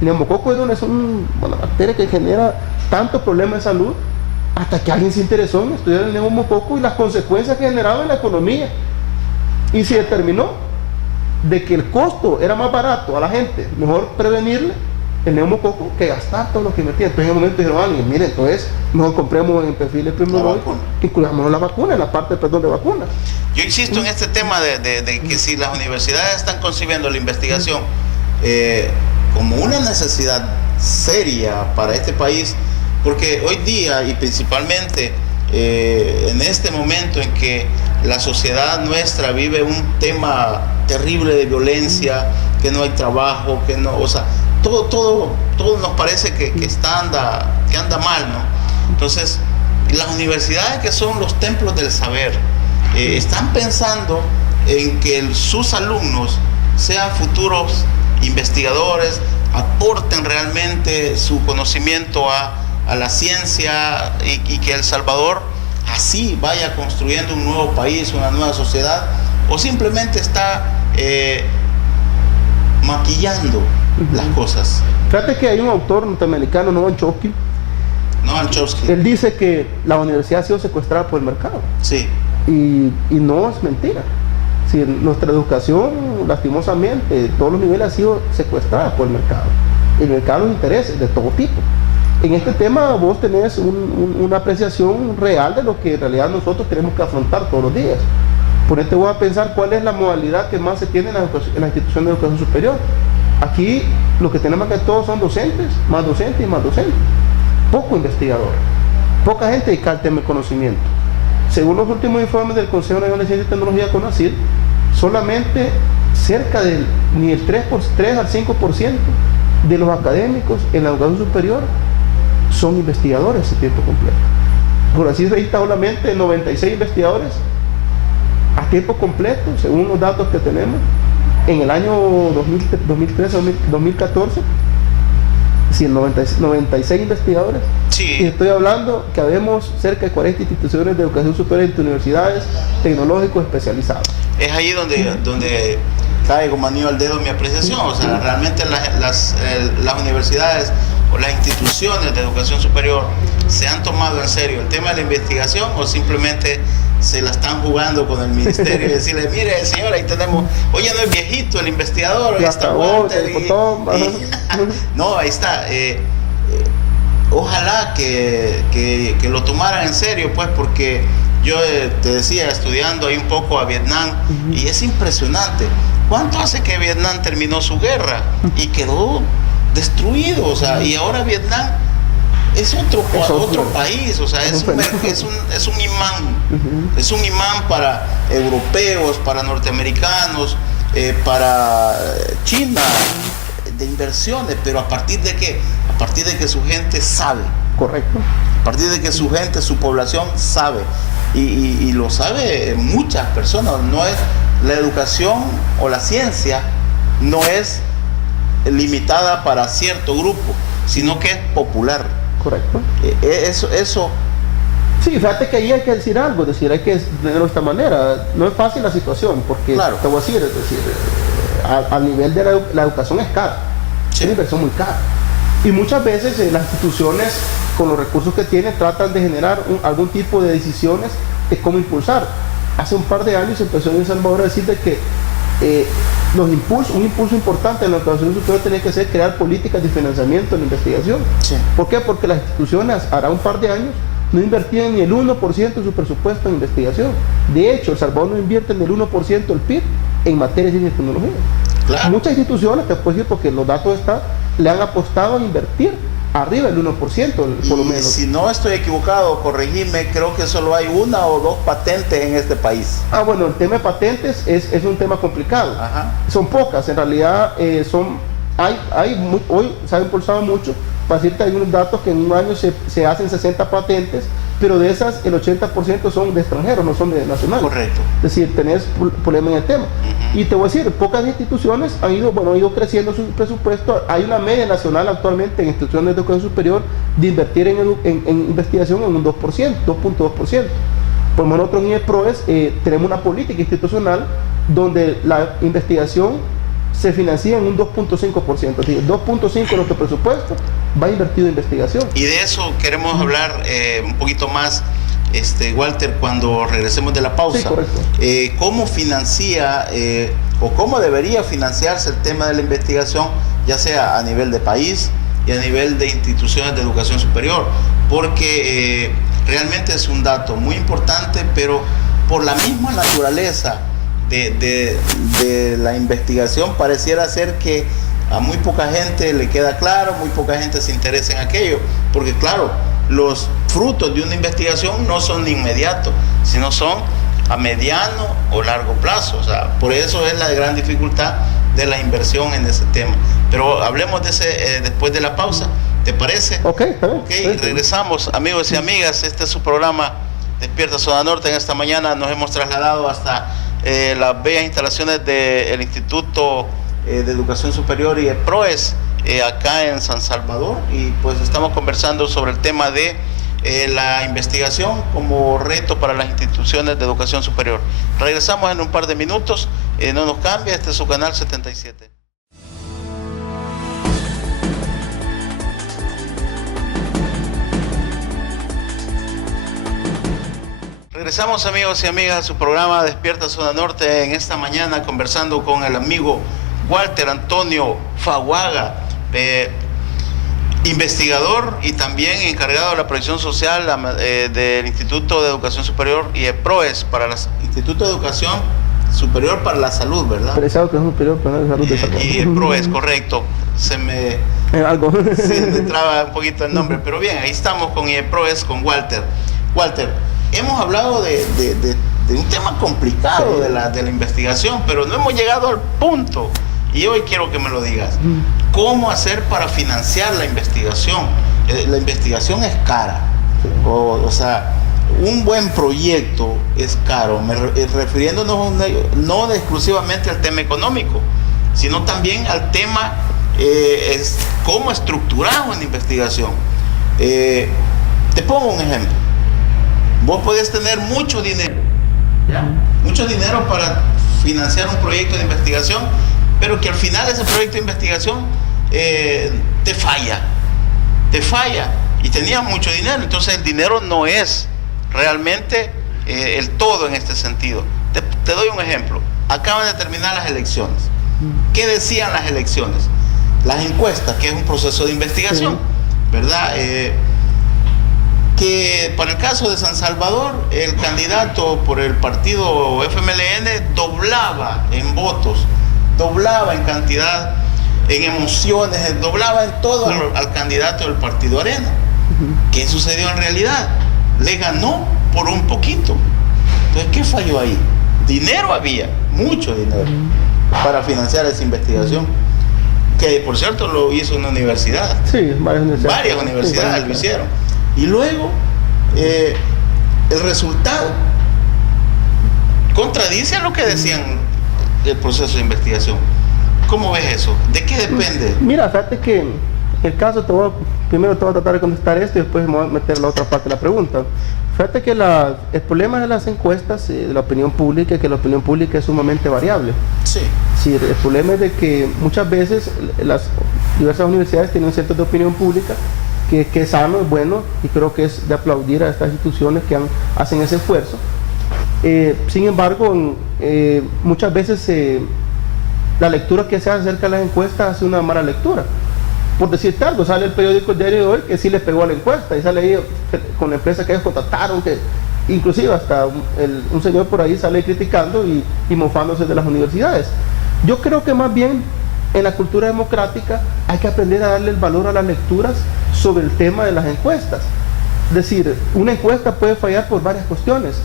El neumococo es una bacteria que genera tantos problemas de salud, hasta que alguien se interesó en estudiar el neumococo y las consecuencias que generaba en la economía. Y se determinó de que el costo era más barato a la gente, mejor prevenirle el neumococo que gastar todo lo que invertía. Entonces en el momento dijeron, alguien, mire, entonces mejor compremos en perfiles epidemiológicos, incluyamos la vacuna, en la parte, de vacunas. Yo insisto en este tema de que si las universidades están concibiendo la investigación como una necesidad seria para este país, porque hoy día y principalmente en este momento en que la sociedad nuestra vive un tema terrible de violencia, que no hay trabajo, que no, o sea, todo nos parece que anda mal, ¿no? Entonces, las universidades, que son los templos del saber, están pensando en que sus alumnos sean futuros investigadores, aporten realmente su conocimiento a la ciencia, y que El Salvador así vaya construyendo un nuevo país, una nueva sociedad, o simplemente está maquillando las cosas. Fíjate que hay un autor norteamericano, Noam Chomsky. Él dice que la universidad ha sido secuestrada por el mercado. Sí. Y no es mentira. Si nuestra educación, lastimosamente, todos los niveles ha sido secuestrada por el mercado. El mercado, los intereses de todo tipo. En este tema vos tenés una apreciación real de lo que en realidad nosotros tenemos que afrontar todos los días. Por eso voy a pensar cuál es la modalidad que más se tiene en la institución de educación superior. Aquí lo que tenemos que todos son docentes y más docentes. Poco investigador. Poca gente dedica al tema de conocimiento. Según los últimos informes del Consejo Nacional de Ciencia y Tecnología, CONACYT, solamente cerca del ni el 3 al 5% de los académicos en la educación superior son investigadores de tiempo completo. Por así registra solamente 96 investigadores a tiempo completo, según los datos que tenemos, en el año 2013-2014, sí, 96 investigadores. Sí. Y estoy hablando que habemos cerca de 40 instituciones de educación superior entre universidades, tecnológicos especializados. Es ahí donde cae como anillo al dedo mi apreciación. O sea, realmente las universidades o las instituciones de educación superior se han tomado en serio el tema de la investigación, o simplemente se la están jugando con el ministerio y decirle, mire señor, ahí tenemos, oye, no es viejito el investigador, Ya está acabó, no, ahí está. Ojalá que lo tomaran en serio, pues, porque yo te decía, estudiando ahí un poco a Vietnam, y es impresionante. ¿Cuánto hace que Vietnam terminó su guerra y quedó destruido? O sea, y ahora Vietnam es otro país, o sea, es un imán, es un imán para europeos, para norteamericanos, para China, de inversiones, pero ¿a partir de qué? A partir de que su gente sabe. Correcto. A partir de que su gente, su población sabe, y lo sabe muchas personas. No es la educación o la ciencia, no es limitada para cierto grupo, sino que es popular. Correcto. Eso. Sí, fíjate que ahí hay que decir algo, es decir, hay que tenerlo de esta manera. No es fácil la situación, porque claro, te voy a decir, es decir, al nivel de la educación es cara, sí, es una inversión muy cara. Y muchas veces las instituciones, con los recursos que tienen, tratan de generar algún tipo de decisiones de cómo impulsar. Hace un par de años se empezó en El Salvador a decir de que un impulso importante en la educación superior tenía que ser crear políticas de financiamiento en la investigación. Sí. ¿Por qué? Porque las instituciones, hará un par de años, no invertían ni el 1% de su presupuesto en investigación. De hecho, El Salvador no invierte ni el 1% del PIB en materia de ciencia y tecnología. Claro. Muchas instituciones, te puedo decir porque los datos están, le han apostado a invertir arriba del 1%, por lo menos. Si no estoy equivocado, corregime, creo que solo hay 1 o 2 patentes en este país. Bueno, el tema de patentes es un tema complicado. Ajá. Son pocas, en realidad hoy se ha impulsado mucho. Para decirte, hay unos datos que en un año se hacen 60 patentes, pero de esas el 80% son de extranjeros, no son de nacionales. Correcto. Es decir, tenés problema en el tema. Y te voy a decir, pocas instituciones han ido creciendo su presupuesto. Hay una media nacional actualmente en instituciones de educación superior de invertir en investigación en un 2%, 2.2%. Por lo menos nosotros en IEPROES tenemos una política institucional donde la investigación se financia en un 2.5%, es decir, 2.5% de nuestro presupuesto va invertido en investigación. Y de eso queremos hablar un poquito más, Walter, cuando regresemos de la pausa. Sí, correcto. ¿Cómo financia o cómo debería financiarse el tema de la investigación, ya sea a nivel de país y a nivel de instituciones de educación superior? Porque realmente es un dato muy importante, pero por la misma naturaleza de la investigación pareciera ser que a muy poca gente le queda claro, muy poca gente se interesa en aquello, porque claro, los frutos de una investigación no son de inmediato, sino son a mediano o largo plazo. O sea, por eso es la gran dificultad de la inversión en ese tema. Pero hablemos de ese después de la pausa, ¿te parece? Ok, está bien. Okay, regresamos, amigos y amigas. Este es su programa Despierta Zona Norte. En esta mañana nos hemos trasladado hasta las bellas instalaciones del Instituto de Educación Superior y IEPROES, acá en San Salvador, y pues estamos conversando sobre el tema de la investigación como reto para las instituciones de educación superior. Regresamos en un par de minutos, no nos cambia, este es su canal 77. Regresamos, amigos y amigas, a su programa Despierta Zona Norte, en esta mañana conversando con el amigo Walter Antonio Faguaga, investigador y también encargado de la previsión social del Instituto de Educación Superior y IEPROES, para el Instituto de Educación Superior para la Salud, ¿verdad? Superior para la Salud de Salvador. Y IEPROES, correcto. Se me traba un poquito el nombre, pero bien, ahí estamos con IEPROES, con Walter. Walter, hemos hablado de un tema complicado de la investigación, pero no hemos llegado al punto. Y hoy quiero que me lo digas. ¿Cómo hacer para financiar la investigación? La investigación es cara. O sea, un buen proyecto es caro, refiriéndonos no exclusivamente al tema económico, sino también al tema es cómo estructuramos la investigación. Te pongo un ejemplo. Vos podés tener mucho dinero, mucho dinero para financiar un proyecto de investigación, pero que al final ese proyecto de investigación te falla y tenías mucho dinero. Entonces el dinero no es realmente el todo en este sentido. Te doy un ejemplo. Acaban de terminar las elecciones. ¿Qué decían las elecciones? Las encuestas, que es un proceso de investigación, ¿verdad? Que para el caso de San Salvador, el candidato por el partido FMLN doblaba en votos, doblaba en cantidad, en emociones, doblaba en todo al candidato del partido Arena. ¿Qué sucedió en realidad? Le ganó por un poquito. Entonces, ¿qué falló ahí? Dinero había, mucho dinero, para financiar esa investigación, que por cierto lo hizo una universidad. Sí, varias universidades lo hicieron. Y luego, el resultado contradice a lo que decían el proceso de investigación. ¿Cómo ves eso? ¿De qué depende? Mira, fíjate que el caso, primero te voy a tratar de contestar esto y después me voy a meter la otra parte de la pregunta. Fíjate que el problema de las encuestas de la opinión pública es que la opinión pública es sumamente variable. Sí. Sí, el problema es de que muchas veces las diversas universidades tienen centros de opinión pública que es sano, es bueno, y creo que es de aplaudir a estas instituciones que hacen ese esfuerzo. Sin embargo, muchas veces la lectura que se hace acerca de las encuestas hace una mala lectura. Por decirte algo, sale el periódico El Diario de Hoy que sí le pegó a la encuesta, y sale ahí con la empresa que ellos contrataron, que inclusive hasta un señor por ahí sale criticando y mofándose de las universidades. Yo creo que más bien en la cultura democrática hay que aprender a darle el valor a las lecturas sobre el tema de las encuestas. Es decir, una encuesta puede fallar por varias cuestiones,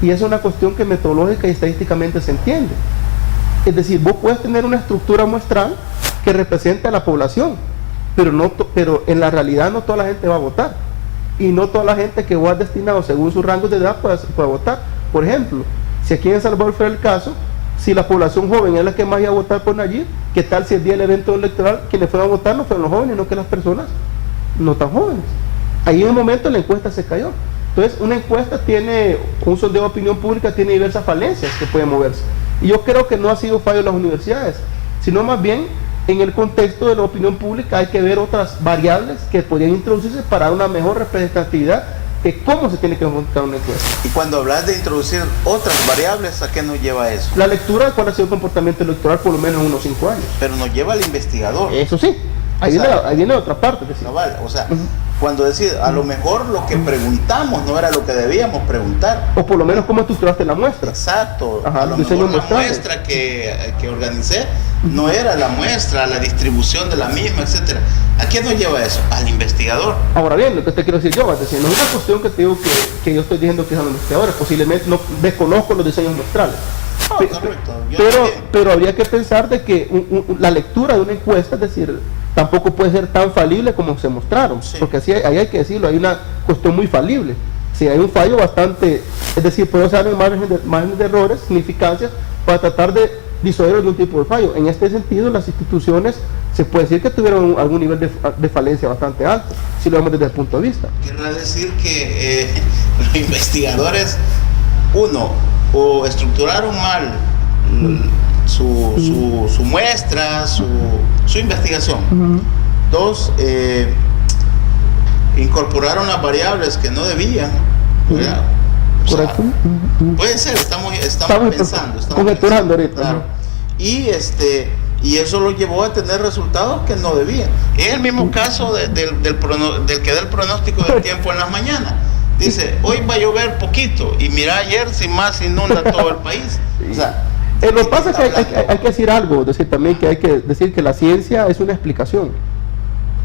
y es una cuestión que metodológica y estadísticamente se entiende. Es decir, vos puedes tener una estructura muestral que represente a la población, pero en la realidad no toda la gente va a votar, y no toda la gente que vos has destinado según su rango de edad puede votar. Por ejemplo, si aquí en El Salvador fuera el caso, si la población joven es la que más iba a votar por Nayib, ¿qué tal si el día del evento electoral quienes fueron a votar no fueron los jóvenes, no que las personas no tan jóvenes? Ahí en un momento la encuesta se cayó. Entonces, una encuesta un sondeo de opinión pública tiene diversas falencias que pueden moverse. Y yo creo que no ha sido fallo de las universidades, sino más bien en el contexto de la opinión pública hay que ver otras variables que podrían introducirse para una mejor representatividad de cómo se tiene que montar una encuesta. Y cuando hablas de introducir otras variables, ¿a qué nos lleva eso? La lectura de cuál ha sido el comportamiento electoral por lo menos unos 5 años. Pero nos lleva al investigador. Eso sí, ahí viene otra parte. Que sí. No vale, o sea, cuando decís, a lo mejor lo que preguntamos no era lo que debíamos preguntar. O por lo menos cómo estructuraste la muestra. Exacto. Ajá, a lo mejor la muestra que organicé no era la muestra, la distribución de la misma, etcétera. ¿A qué nos lleva eso? Al investigador. Ahora bien, lo que te quiero decir yo, es decir, no es una cuestión que te digo que yo estoy diciendo que son los investigadores, posiblemente no desconozco los diseños muestrales. No, correcto. Pero habría que pensar de que la lectura de una encuesta, es decir, tampoco puede ser tan falible como se mostraron, sí. Porque así ahí hay que decirlo, hay una cuestión muy falible. Si hay un fallo bastante, es decir, puede usar márgenes de errores, significancias, para tratar de disolver algún tipo de fallo. En este sentido, las instituciones se puede decir que tuvieron algún nivel de falencia bastante alto, si lo vemos desde el punto de vista. Quiero decir que los investigadores, o estructuraron mal su muestra, su investigación. 2, incorporaron las variables que no debían. O sea, puede ser, estamos pensando, conjeturando ahorita. Claro. Y eso lo llevó a tener resultados que no debían. Es el mismo caso del que da el pronóstico del tiempo en las mañanas. Dice, hoy va a llover poquito, y mira ayer sin más inunda todo el país. O sea, lo que pasa es que hay que decir algo, decir también que hay que decir que la ciencia es una explicación,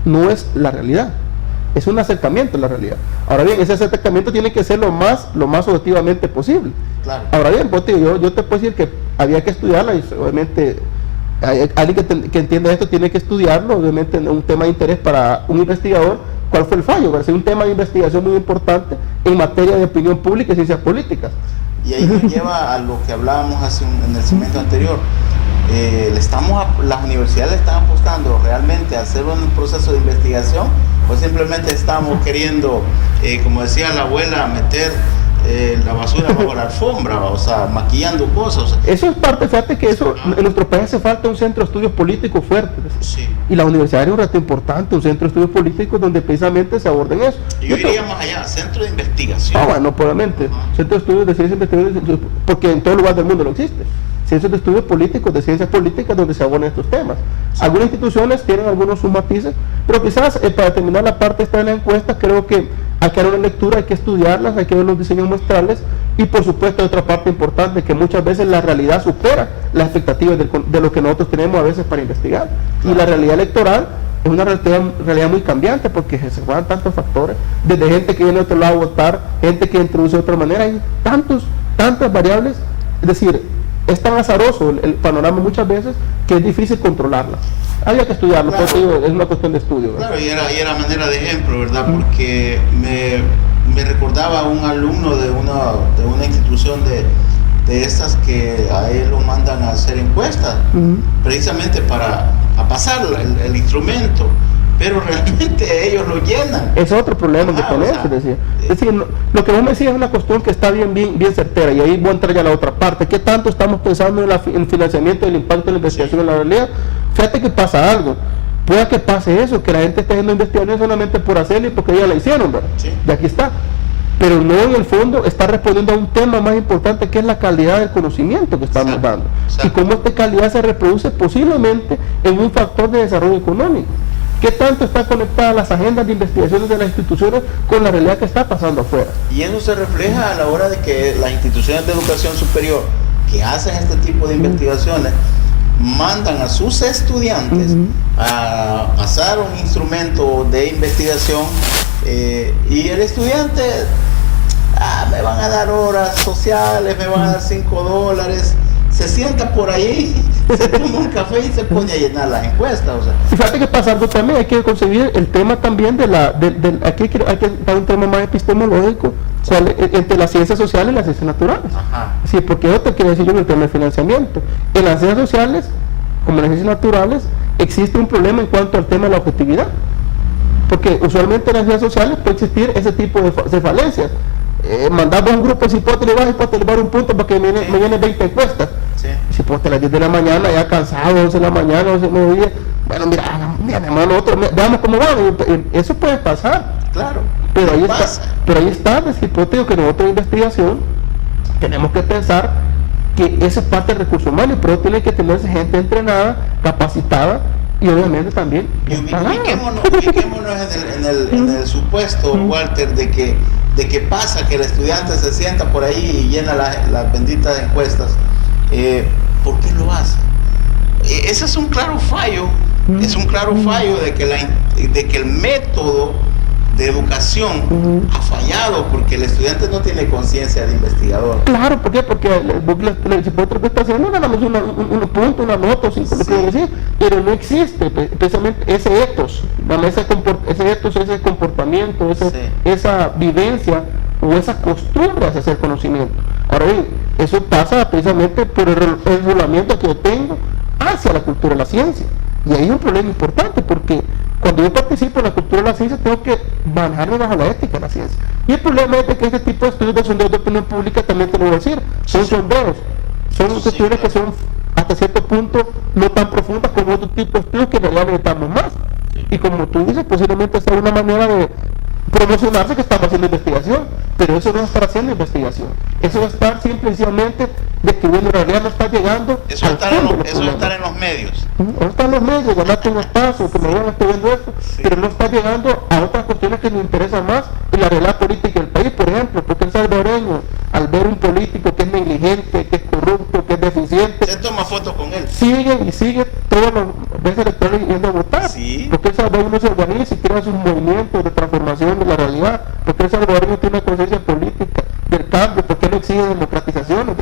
no es la realidad, es un acercamiento a la realidad. Ahora bien, ese acercamiento tiene que ser lo más objetivamente posible. Claro. Ahora bien, pues, tío, yo te puedo decir que había que estudiarla y obviamente alguien que entienda esto tiene que estudiarlo, obviamente un tema de interés para un investigador. ¿Cuál fue el fallo? Es un tema de investigación muy importante en materia de opinión pública y ciencias políticas. Y ahí nos lleva a lo que hablábamos en el segmento anterior. Las universidades le están apostando realmente a hacer un proceso de investigación, o simplemente estamos queriendo, como decía la abuela, meter la basura bajo la alfombra, o sea, maquillando cosas. O sea, eso es parte, fíjate que eso, en nuestro país hace falta un centro de estudios políticos fuerte. Sí. Y la universidad es un reto importante, un centro de estudios políticos donde precisamente se aborden eso. Yo iría más allá, centro de investigación. Bueno, probablemente. Centro de estudios de ciencias investigaciones, porque en todo lugar del mundo no existe. Centros de estudios políticos, de ciencias políticas, donde se abordan estos temas. Sí. Algunas instituciones tienen algunos sus matices, pero quizás para terminar la parte esta de la encuesta, creo que hay que dar una lectura, hay que estudiarlas, hay que ver los diseños muestrales y por supuesto otra parte importante, que muchas veces la realidad supera las expectativas de lo que nosotros tenemos a veces para investigar. Claro. Y la realidad electoral es una realidad muy cambiante porque se juegan tantos factores, desde gente que viene de otro lado a votar, gente que introduce de otra manera, hay tantas variables, es decir, es tan azaroso el panorama muchas veces que es difícil controlarla. Había que estudiarlo, claro. Porque es una cuestión de estudio, ¿verdad? Claro, y era manera de ejemplo, ¿verdad? Porque me recordaba un alumno de una institución de estas que a él lo mandan a hacer encuestas, precisamente para pasar el instrumento, pero realmente ellos lo llenan. Es otro problema que tenés, es decir. Es decir, lo que vos me decías es una cuestión que está bien certera, y ahí voy a entrar ya a la otra parte. ¿Qué tanto estamos pensando en el financiamiento del impacto de la investigación en la realidad? Fíjate que pasa algo. Puede que pase eso, que la gente esté haciendo investigación solamente por hacerlo y porque ya la hicieron, ¿verdad? Sí. Y aquí está. Pero no, en el fondo está respondiendo a un tema más importante, que es la calidad del conocimiento que estamos dando. Exacto. Y cómo esta calidad se reproduce posiblemente en un factor de desarrollo económico. ¿Qué tanto está conectada las agendas de investigaciones de las instituciones con la realidad que está pasando afuera? Y eso se refleja a la hora de que las instituciones de educación superior que hacen este tipo de investigaciones mandan a sus estudiantes a pasar un instrumento de investigación y el estudiante, me van a dar horas sociales, me van a dar $5, se sienta por ahí, se toma un café y se pone a llenar las encuestas. O sea. Fíjate que pasa algo también, hay que concebir el tema también aquí hay que dar un tema más epistemológico, entre las ciencias sociales y las ciencias naturales. Sí, porque eso te quiero decir yo en el tema del financiamiento. En las ciencias sociales, como en las ciencias naturales, existe un problema en cuanto al tema de la objetividad. Porque usualmente en las ciencias sociales puede existir ese tipo de falencias. Mandamos un grupo de cipote y le vas a elevar un punto porque me vienen 20 encuestas. Sí. Cipote a las 10 de la mañana, ya cansado, 11 de la mañana, 11 de mediodía. Bueno, mira, veamos cómo va. Eso puede pasar. Claro. Pero ahí está el cipote que nosotros en investigación tenemos que pensar que esa es parte del recurso humano, pero tiene que tenerse gente entrenada, capacitada y obviamente también. Y ubiquémonos en el supuesto, Walter, de que pasa que el estudiante se sienta por ahí y llena las benditas encuestas. ¿Por qué lo hace? Ese es un claro fallo. Es un claro fallo de que el método de educación ha fallado porque el estudiante no tiene conciencia de investigador. Claro, ¿por qué? Porque el cipote que está haciendo nada más un punto, una nota o 5 lo decir, pero no existe precisamente ese ethos, ese comportamiento, esa vivencia o esa costumbre hacia hacer conocimiento. Ahora bien, eso pasa precisamente por el enrolamiento que yo tengo hacia la cultura de la ciencia. Y ahí hay un problema importante porque cuando yo participo en la cultura de la ciencia tengo que manejarme bajo la ética de la ciencia. Y el problema es que este tipo de estudios de sondeos de opinión pública, también te lo voy a decir, son sondeos, son estudios que son hasta cierto punto no tan profundas como otro tipo de estudios que en realidad necesitamos más. Y como tú dices, posiblemente sea una manera de promocionarse que estamos haciendo investigación, pero eso no es estar haciendo investigación, eso es estar simplemente describiendo en realidad no está llegando. Eso es estar en los medios. No está en los medios, ganarte un espacio, que me vean, estoy viendo esto, pero no está llegando a otras cuestiones que nos interesan más en la realidad política del país. Por ejemplo, porque el salvadoreño, al ver un político que es negligente, que es corrupto, que es deficiente, se toma fotos con él. Sigue todos los veces electorales yendo a votar. Sí. Porque el salvadoreño se organiza y crea sus movimientos de transformación de la realidad, porque el salvadoreño tiene una conciencia política del cambio, porque es lo exige democratización,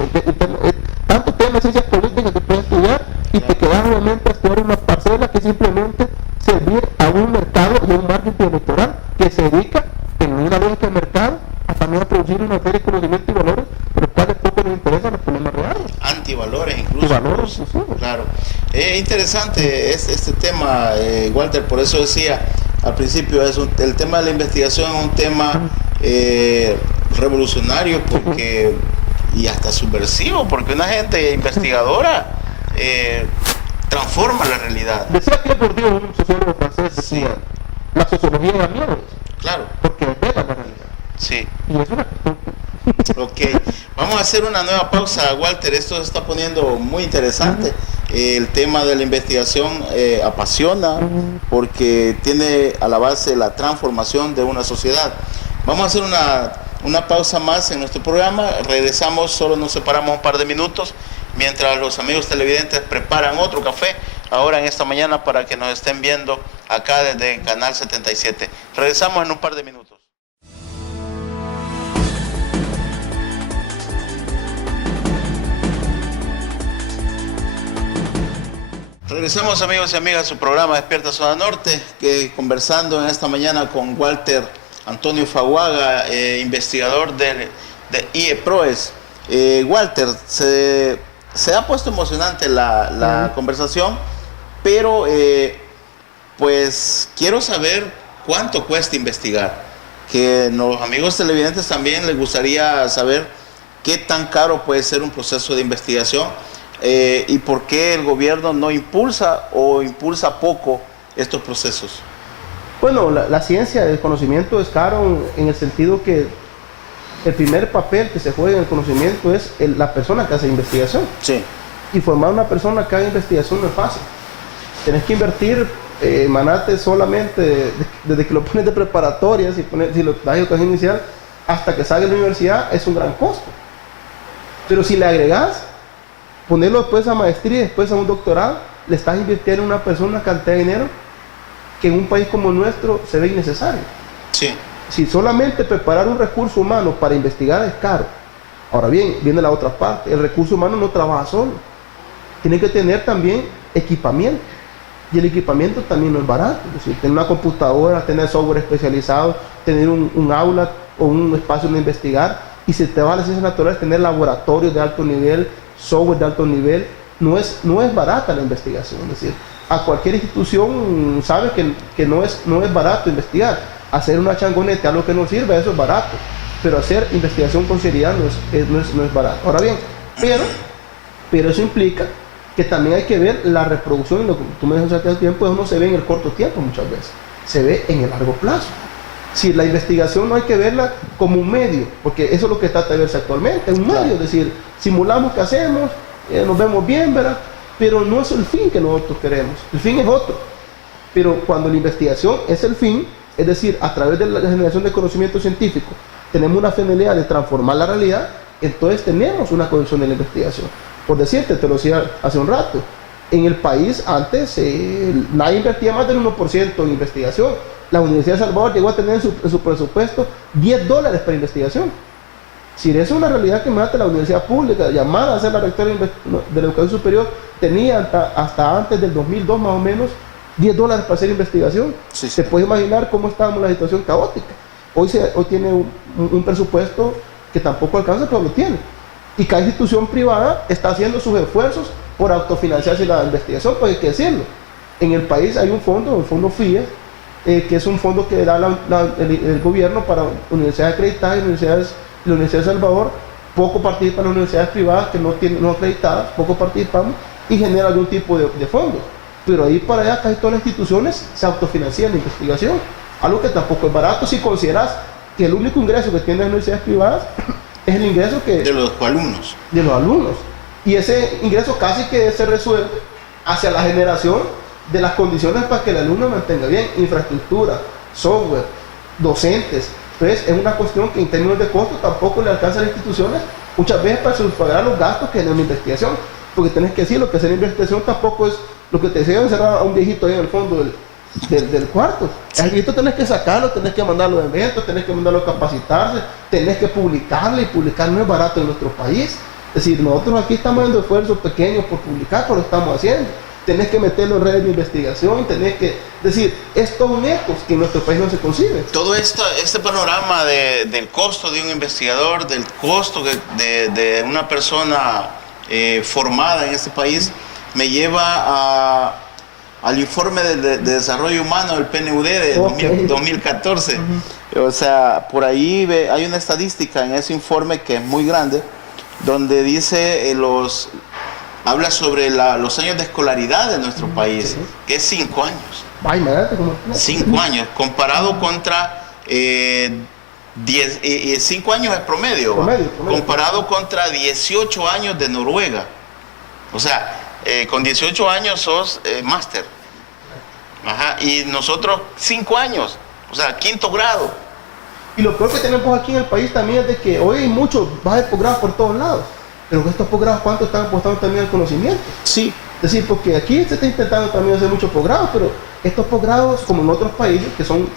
tanto tema de ciencias políticas que puedes estudiar y te quedas obviamente a estudiar una parcela que simplemente servir a un mercado y a un marketing electoral que se dedica en una lógica de mercado a también a producir una serie de conocimientos y valores, pero los cuales poco les interesan los problemas reales. Antivalores incluso. Antivalores, sí. Claro. Interesante este tema, Walter, por eso decía al principio, el tema de la investigación es un tema revolucionario porque y hasta subversivo, porque una gente investigadora transforma la realidad. Decía Pierre Bourdieu, un sociólogo francés, decía, sí, la sociología da miedo. Claro. Porque revela la realidad. Sí. Y es una... Ok, vamos a hacer una nueva pausa, Walter. Esto se está poniendo muy interesante. El tema de la investigación apasiona porque tiene a la base la transformación de una sociedad. Vamos a hacer una pausa más en nuestro programa. Regresamos, solo nos separamos un par de minutos mientras los amigos televidentes preparan otro café ahora en esta mañana para que nos estén viendo acá desde Canal 77. Regresamos en un par de minutos. Regresamos, amigos y amigas, a su programa Despierta Zona Norte, conversando en esta mañana con Walter Antonio Faguaga, investigador de IEPROES. Walter, se ha puesto emocionante la conversación, pero pues quiero saber cuánto cuesta investigar. Que los amigos televidentes también les gustaría saber qué tan caro puede ser un proceso de investigación. ¿Y por qué el gobierno no impulsa o impulsa poco estos procesos? Bueno, la ciencia, el conocimiento es caro en el sentido que el primer papel que se juega en el conocimiento es la persona que hace investigación. Sí. Y formar una persona que haga investigación no es fácil. Tienes que invertir manate solamente desde que lo pones de preparatoria, si lo das educación inicial, hasta que salga de la universidad, es un gran costo. Pero si le agregas ponerlo después a maestría y después a un doctorado, le estás invirtiendo a una persona una cantidad de dinero que en un país como el nuestro se ve innecesario. Sí. Si solamente preparar un recurso humano para investigar es caro. Ahora bien, viene la otra parte, el recurso humano no trabaja solo. Tiene que tener también equipamiento. Y el equipamiento también no es barato. Es decir, tener una computadora, tener software especializado, tener un aula o un espacio donde investigar. Y si te vas a las ciencias naturales, tener laboratorios de alto nivel, software de alto nivel, no es barata la investigación. Es decir, a cualquier institución sabe que no es barato investigar. Hacer una changoneta, algo que no sirve, eso es barato. Pero hacer investigación con seriedad no es barato. Ahora bien, pero eso implica que también hay que ver la reproducción, lo que tú me dijiste hace tiempo, eso no se ve en el corto tiempo muchas veces, se ve en el largo plazo. Si la investigación no hay que verla como un medio, porque eso es lo que trata de verse actualmente, un medio, es decir, simulamos que hacemos, nos vemos bien, ¿verdad? Pero no es el fin que nosotros queremos, el fin es otro. Pero cuando la investigación es el fin, es decir, a través de la generación de conocimiento científico, tenemos una finalidad de transformar la realidad, entonces tenemos una condición de la investigación. Por decirte, te lo decía hace un rato, en el país antes nadie invertía más del 1% en investigación. La Universidad de Salvador llegó a tener en su presupuesto $10 para investigación. Si eso es una realidad que mata la universidad pública, llamada a ser la rectora de la educación superior, tenía hasta antes del 2002 más o menos $10 para hacer investigación. Sí, sí. Se puede imaginar cómo estábamos en la situación caótica. Hoy tiene un presupuesto que tampoco alcanza, pero lo tiene. Y cada institución privada está haciendo sus esfuerzos por autofinanciarse la investigación, pues hay que decirlo. En el país hay un fondo FIE, que es un fondo que da el gobierno para universidades acreditadas y la Universidad de Salvador. Poco participan las universidades privadas que no acreditadas, poco participamos y genera algún tipo de fondos. Pero ahí para allá casi todas las instituciones se autofinancian la investigación, algo que tampoco es barato si consideras que el único ingreso que tienen las universidades privadas es el ingreso de los alumnos. Y ese ingreso casi que se resuelve hacia la generación de las condiciones para que el alumno mantenga bien, infraestructura, software, docentes. Entonces es una cuestión que en términos de costo tampoco le alcanza a las instituciones muchas veces para sufragar los gastos que hay en una investigación. Porque tenés que decir, lo que hacer investigación tampoco es lo que te decía, encerrar a un viejito ahí en el fondo del cuarto. Y tú tenés que sacarlo, tenés que mandarlo a eventos, tenés que mandarlo a capacitarse, tenés que publicarlo, y publicar no es barato en nuestro país. Es decir, nosotros aquí estamos dando esfuerzos pequeños por publicar, pero lo estamos haciendo. Tenés que meterlo en redes de investigación, tenés que... Es decir, es todo un ecos que en nuestro país no se concibe. Todo este panorama del costo de un investigador, del costo de una persona formada en este país, me lleva al informe de desarrollo humano del PNUD de 2014. O sea, por ahí hay una estadística en ese informe que es muy grande, donde dice habla sobre los años de escolaridad de nuestro país, que es 5 años. Ay, madre, 5 años, comparado contra 5 años es promedio. Comparado contra 18 años de Noruega. O sea, con 18 años sos máster. Y nosotros 5 años, o sea, 5º grado. Y lo peor que tenemos aquí en el país también es de que hoy hay muchos bajas de posgrado por todos lados. Pero estos posgrados, ¿cuánto están apostando también al conocimiento? Sí. Es decir, porque aquí se está intentando también hacer muchos posgrados, pero estos posgrados, como en otros países, que son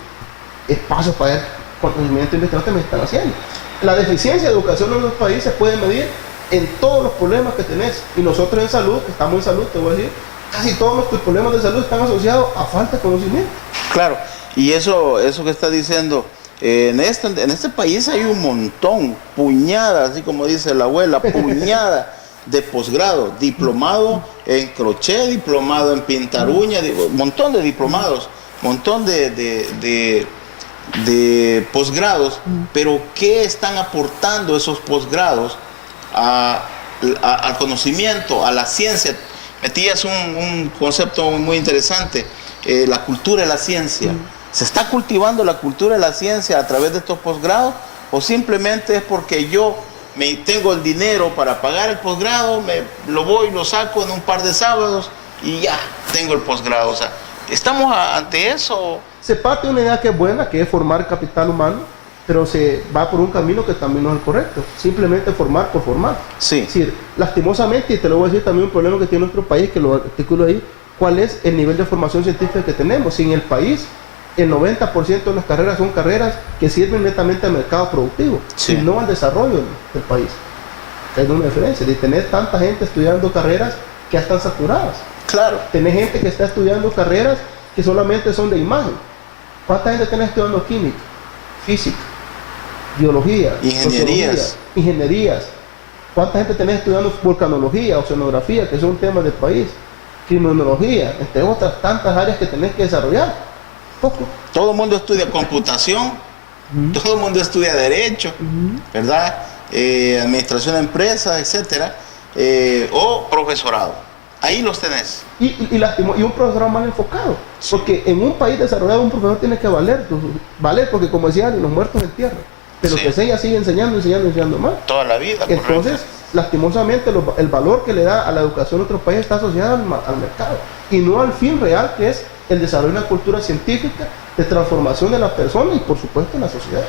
espacios para el conocimiento investigador, también están haciendo. La deficiencia de educación en los países se puede medir en todos los problemas que tenés. Y nosotros en salud, que estamos en salud, te voy a decir, casi todos nuestros problemas de salud están asociados a falta de conocimiento. Claro, y eso que está diciendo... En este país hay un montón, puñada, así como dice la abuela, puñada de posgrado, diplomado en crochet, diplomado en pintar uñas, un montón de diplomados, montón de posgrados, pero ¿qué están aportando esos posgrados al conocimiento, a la ciencia? Metías un concepto muy interesante, la cultura de la ciencia. ¿Se está cultivando la cultura de la ciencia a través de estos posgrados? ¿O simplemente es porque yo tengo el dinero para pagar el posgrado, lo saco en un par de sábados y ya tengo el posgrado? O sea, ¿estamos ante eso? Se parte de una idea que es buena, que es formar capital humano, pero se va por un camino que también no es el correcto. Simplemente formar por formar. Sí. Es decir, lastimosamente, y te lo voy a decir también un problema que tiene nuestro país, que lo articulo ahí, ¿cuál es el nivel de formación científica que tenemos? Si en el país el 90% de las carreras son carreras que sirven netamente al mercado productivo, y no al desarrollo del país. Hay una diferencia de tener tanta gente estudiando carreras que ya están saturadas. Claro. Tener gente que está estudiando carreras que solamente son de imagen. ¿Cuánta gente tenés estudiando química, física, biología, ingenierías? ¿Cuánta gente tenés estudiando volcanología, oceanografía, que son temas del país? Criminología, entre otras tantas áreas que tenés que desarrollar. Poco. Todo el mundo estudia computación, todo el mundo estudia derecho, ¿verdad? Administración de empresas, etcétera, o profesorado. Ahí los tenés. Y un profesorado mal enfocado, porque en un país desarrollado un profesor tiene que valer, porque como decían, los muertos en tierra, pero que sigue enseñando más. Toda la vida. Entonces, correcto. Lastimosamente, el valor que le da a la educación en otro país está asociado al mercado, y no al fin real, que es el desarrollo de una cultura científica de transformación de la persona y, por supuesto, en la sociedad.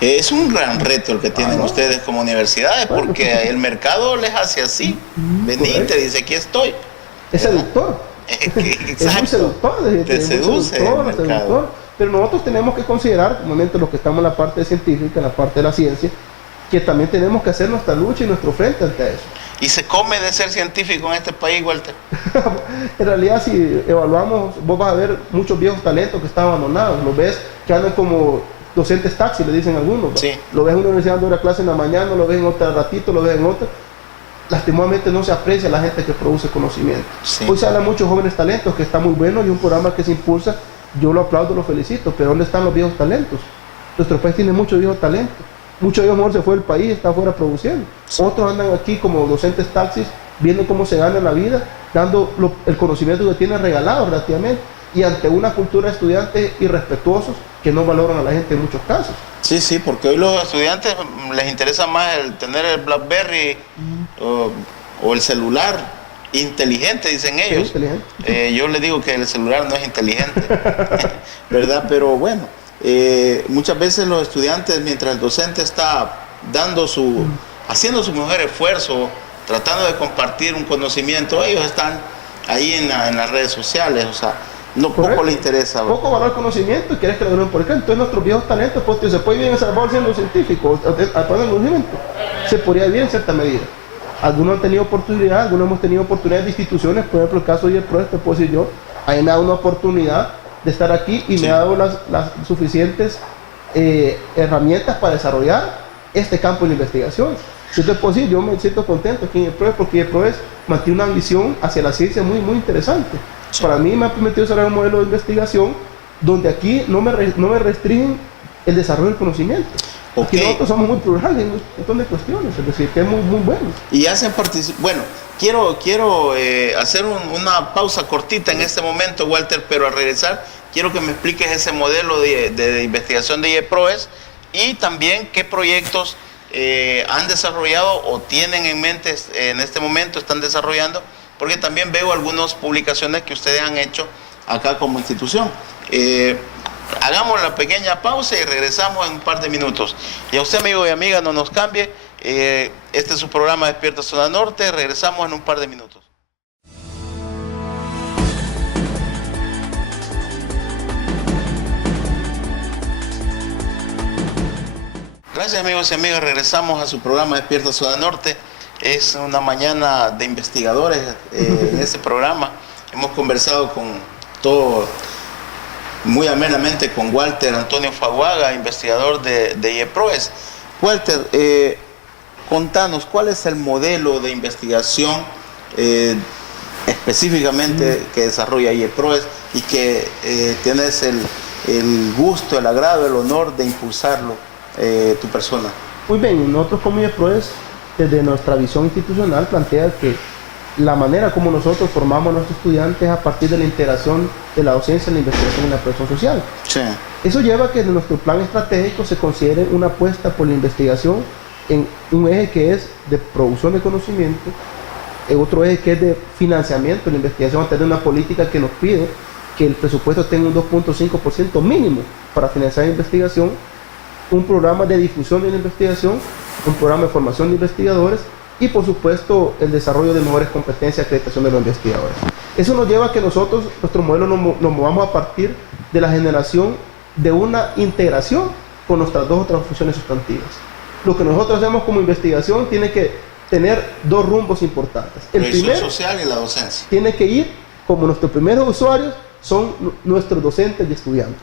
Es un gran reto el que tienen ustedes como universidades, porque el mercado les hace así. Vení, te dice, aquí estoy. Es seductor. Es muy seductor. Te seduce el mercado. Pero nosotros tenemos que considerar, normalmente los que estamos en la parte científica, en la parte de la ciencia, que también tenemos que hacer nuestra lucha y nuestro frente ante eso. ¿Y se come de ser científico en este país, Walter? En realidad, si evaluamos, vos vas a ver muchos viejos talentos que están abandonados. Los ves que andan como docentes taxi, le dicen algunos. Sí. Lo ves en una universidad dando una clase en la mañana, lo ves en otra ratito, lo ves en otra. Lastimosamente no se aprecia la gente que produce conocimiento. Sí. Hoy se habla de muchos jóvenes talentos, que está muy bueno, y un programa que se impulsa, yo lo aplaudo, lo felicito, pero ¿dónde están los viejos talentos? Nuestro país tiene muchos viejos talentos. Muchos de ellos mejor se fue del país, está afuera produciendo. Sí. Otros andan aquí como docentes taxis, viendo cómo se gana la vida, dando el conocimiento que tienen regalado relativamente, y ante una cultura de estudiantes irrespetuosos que no valoran a la gente en muchos casos. Sí, porque hoy los estudiantes les interesa más el tener el BlackBerry o el celular inteligente, dicen ellos. Sí, yo les digo que el celular no es inteligente, ¿verdad? Pero bueno. Muchas veces los estudiantes, mientras el docente está haciendo su mejor esfuerzo, tratando de compartir un conocimiento, ellos están ahí en las redes sociales. O sea, No, poco le interesa. Poco valor al conocimiento y quieres que lo den por acá. Entonces nuestros viejos talentos, pues, se puede vivir en El Salvador siendo científico, aparte del conocimiento. Se podría vivir en cierta medida. Algunos han tenido oportunidad, algunos hemos tenido oportunidades de instituciones, por ejemplo el caso de IEPROES, te puedo decir yo, a mí me ha dado una oportunidad de estar aquí y me ha dado las suficientes herramientas para desarrollar este campo de investigación. Yo te puedo decir, yo me siento contento aquí en IEPROES porque IEPROES mantiene una visión hacia la ciencia muy, muy interesante. Sí. Para mí me ha permitido desarrollar un modelo de investigación donde aquí no me restringen el desarrollo del conocimiento. Aquí nosotros somos muy plurales en un montón de cuestiones, es decir, que es muy, muy bueno. Y hacen bueno, quiero hacer una pausa cortita en este momento, Walter, pero al regresar quiero que me expliques ese modelo de investigación de IEPROES y también qué proyectos han desarrollado o tienen en mente en este momento, están desarrollando, porque también veo algunas publicaciones que ustedes han hecho acá como institución. Hagamos la pequeña pausa y regresamos en un par de minutos. Y a usted, amigo y amiga, no nos cambie. Este es su programa Despierta Zona Norte. Regresamos en un par de minutos. Gracias, amigos y amigas. Regresamos a su programa Despierta Zona Norte. Es una mañana de investigadores en este programa. Hemos conversado con todo, muy amenamente, con Walter Antonio Faguaga, investigador de IEPROES. Walter, contanos, ¿cuál es el modelo de investigación específicamente que desarrolla IEPROES y que tienes el gusto, el agrado, el honor de impulsarlo tu persona? Muy bien, nosotros como IEPROES, desde nuestra visión institucional, plantea que la manera como nosotros formamos a nuestros estudiantes es a partir de la integración de la docencia, la investigación y la presión social. Sí. Eso lleva a que en nuestro plan estratégico se considere una apuesta por la investigación en un eje que es de producción de conocimiento, otro eje que es de financiamiento de la investigación, a través de una política que nos pide que el presupuesto tenga un 2.5% mínimo para financiar la investigación, un programa de difusión de la investigación, un programa de formación de investigadores y, por supuesto, el desarrollo de mejores competencias y acreditación de los investigadores. Eso nos lleva a que nosotros, nuestro modelo, nos movamos a partir de la generación de una integración con nuestras dos otras funciones sustantivas. Lo que nosotros hacemos como investigación tiene que tener dos rumbos importantes. El primero, social y la docencia. Tiene que ir, como nuestros primeros usuarios son nuestros docentes y estudiantes.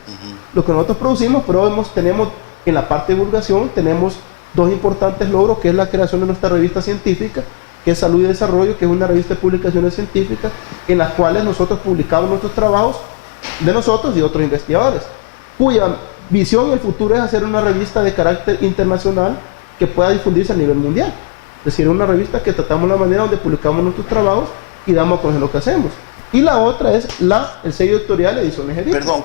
Lo que nosotros producimos, pero tenemos en la parte de divulgación, tenemos dos importantes logros, que es la creación de nuestra revista científica, que es Salud y Desarrollo, que es una revista de publicaciones científicas, en las cuales nosotros publicamos nuestros trabajos de nosotros y otros investigadores, cuya visión en el futuro es hacer una revista de carácter internacional que pueda difundirse a nivel mundial. Es decir, una revista que tratamos la manera donde publicamos nuestros trabajos y damos a conocer lo que hacemos. Y la otra es el sello editorial Ediciones Edip. Perdón,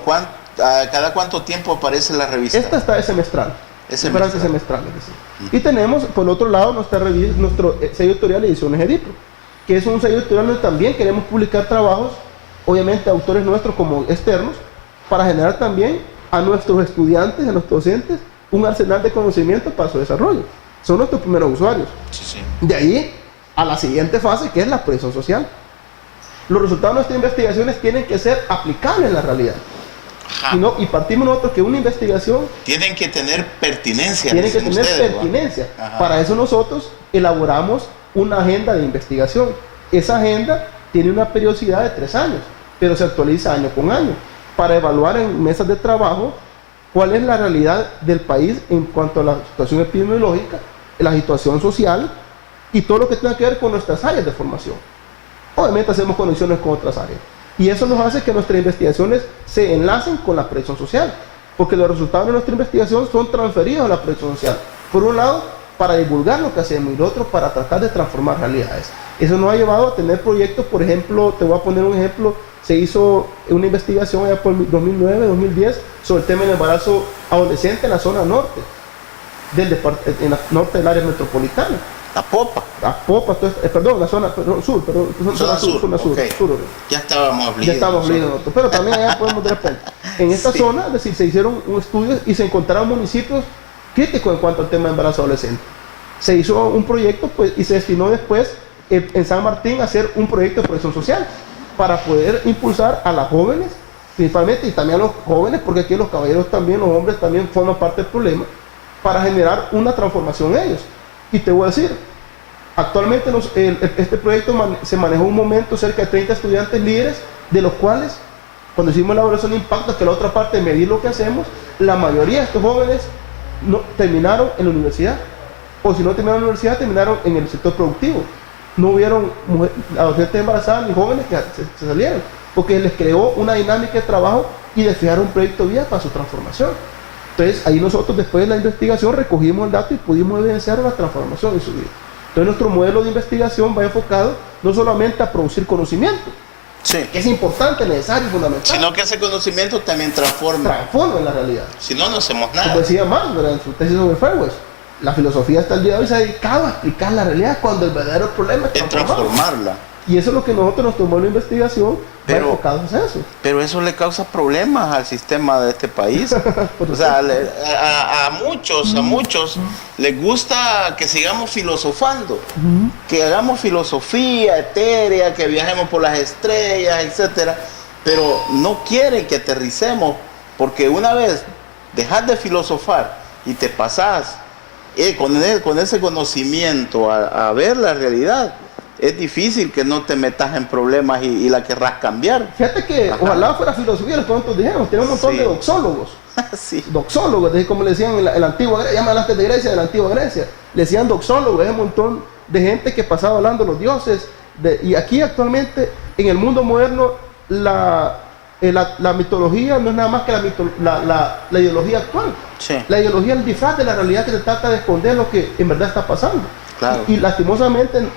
¿cada cuánto tiempo aparece la revista? Esta está semestral. Es semestral. Y tenemos, por el otro lado, nuestro sello editorial Ediciones Edip, que es un sello editorial donde también queremos publicar trabajos, obviamente autores nuestros como externos, para generar también a nuestros estudiantes, a nuestros docentes, un arsenal de conocimiento para su desarrollo. Son nuestros primeros usuarios. Sí. De ahí a la siguiente fase, que es la presión social. Los resultados de nuestras investigaciones tienen que ser aplicables en la realidad. Y partimos nosotros que una investigación tienen que tener pertinencia. Para eso nosotros elaboramos una agenda de investigación. Esa agenda tiene una periodicidad de 3 años, pero se actualiza año con año, para evaluar en mesas de trabajo cuál es la realidad del país en cuanto a la situación epidemiológica, la situación social y todo lo que tenga que ver con nuestras áreas de formación. Obviamente hacemos conexiones con otras áreas. Y eso nos hace que nuestras investigaciones se enlacen con la proyección social, porque los resultados de nuestra investigación son transferidos a la proyección social. Por un lado, para divulgar lo que hacemos, y el otro, para tratar de transformar realidades. Eso nos ha llevado a tener proyectos, por ejemplo, te voy a poner un ejemplo, se hizo una investigación allá por 2009-2010 sobre el tema del embarazo adolescente en la zona norte, en la norte del área metropolitana. La Popa, la zona sur, zona sur. Okay. Sur. Ya estábamos leídos. Pero también allá podemos de repente. En esta zona, es decir, se hicieron un estudio y se encontraron municipios críticos en cuanto al tema de embarazo adolescente. Se hizo un proyecto y se destinó después en San Martín a hacer un proyecto de presión social para poder impulsar a las jóvenes principalmente, y también a los jóvenes, porque aquí los caballeros también, los hombres también forman parte del problema, para generar una transformación en ellos. Y te voy a decir, actualmente este proyecto se manejó un momento cerca de 30 estudiantes líderes, de los cuales, cuando hicimos la evaluación de impacto, que es la otra parte de medir lo que hacemos, la mayoría de estos jóvenes no terminaron en la universidad, o si no terminaron en la universidad, terminaron en el sector productivo. No hubieron adolescentes embarazadas ni jóvenes que se salieron, porque les creó una dinámica de trabajo y de fijar un proyecto vía para su transformación. Entonces, ahí nosotros, después de la investigación, recogimos el dato y pudimos evidenciar una transformación en su vida. Entonces, nuestro modelo de investigación va enfocado no solamente a producir conocimiento, Sí. que es importante, necesario y fundamental, Sino que ese conocimiento también transforma. en la realidad. Si no, no hacemos Como nada. decía Marx, ¿verdad?, en su tesis sobre Fairways, la filosofía hasta el día de hoy se ha dedicado a explicar la realidad cuando el verdadero problema es Es transformarla. Y eso es lo que nosotros, nuestro modelo de investigación, va enfocado hacia eso. Pero eso le causa problemas al sistema de este país. O sea, a muchos les gusta que sigamos filosofando, que hagamos filosofía etérea, que viajemos por las estrellas, etcétera, pero no quieren que aterricemos, porque una vez dejas de filosofar y te pasas con ese conocimiento a ver la realidad, es difícil que no te metas en problemas y la querrás cambiar. Fíjate que ojalá fuera filosofía, lo que nosotros dijimos, tenemos un montón de doxólogos. Sí. Doxólogos, como le decían en la antigua Grecia, ya me hablaste de Grecia, de la antigua Grecia, le decían doxólogos, es un montón de gente que pasaba hablando de los dioses, y aquí actualmente, en el mundo moderno, la mitología no es nada más que la ideología actual. Sí. La ideología es el disfraz de la realidad que se trata de esconder lo que en verdad está pasando. Claro. Y lastimosamente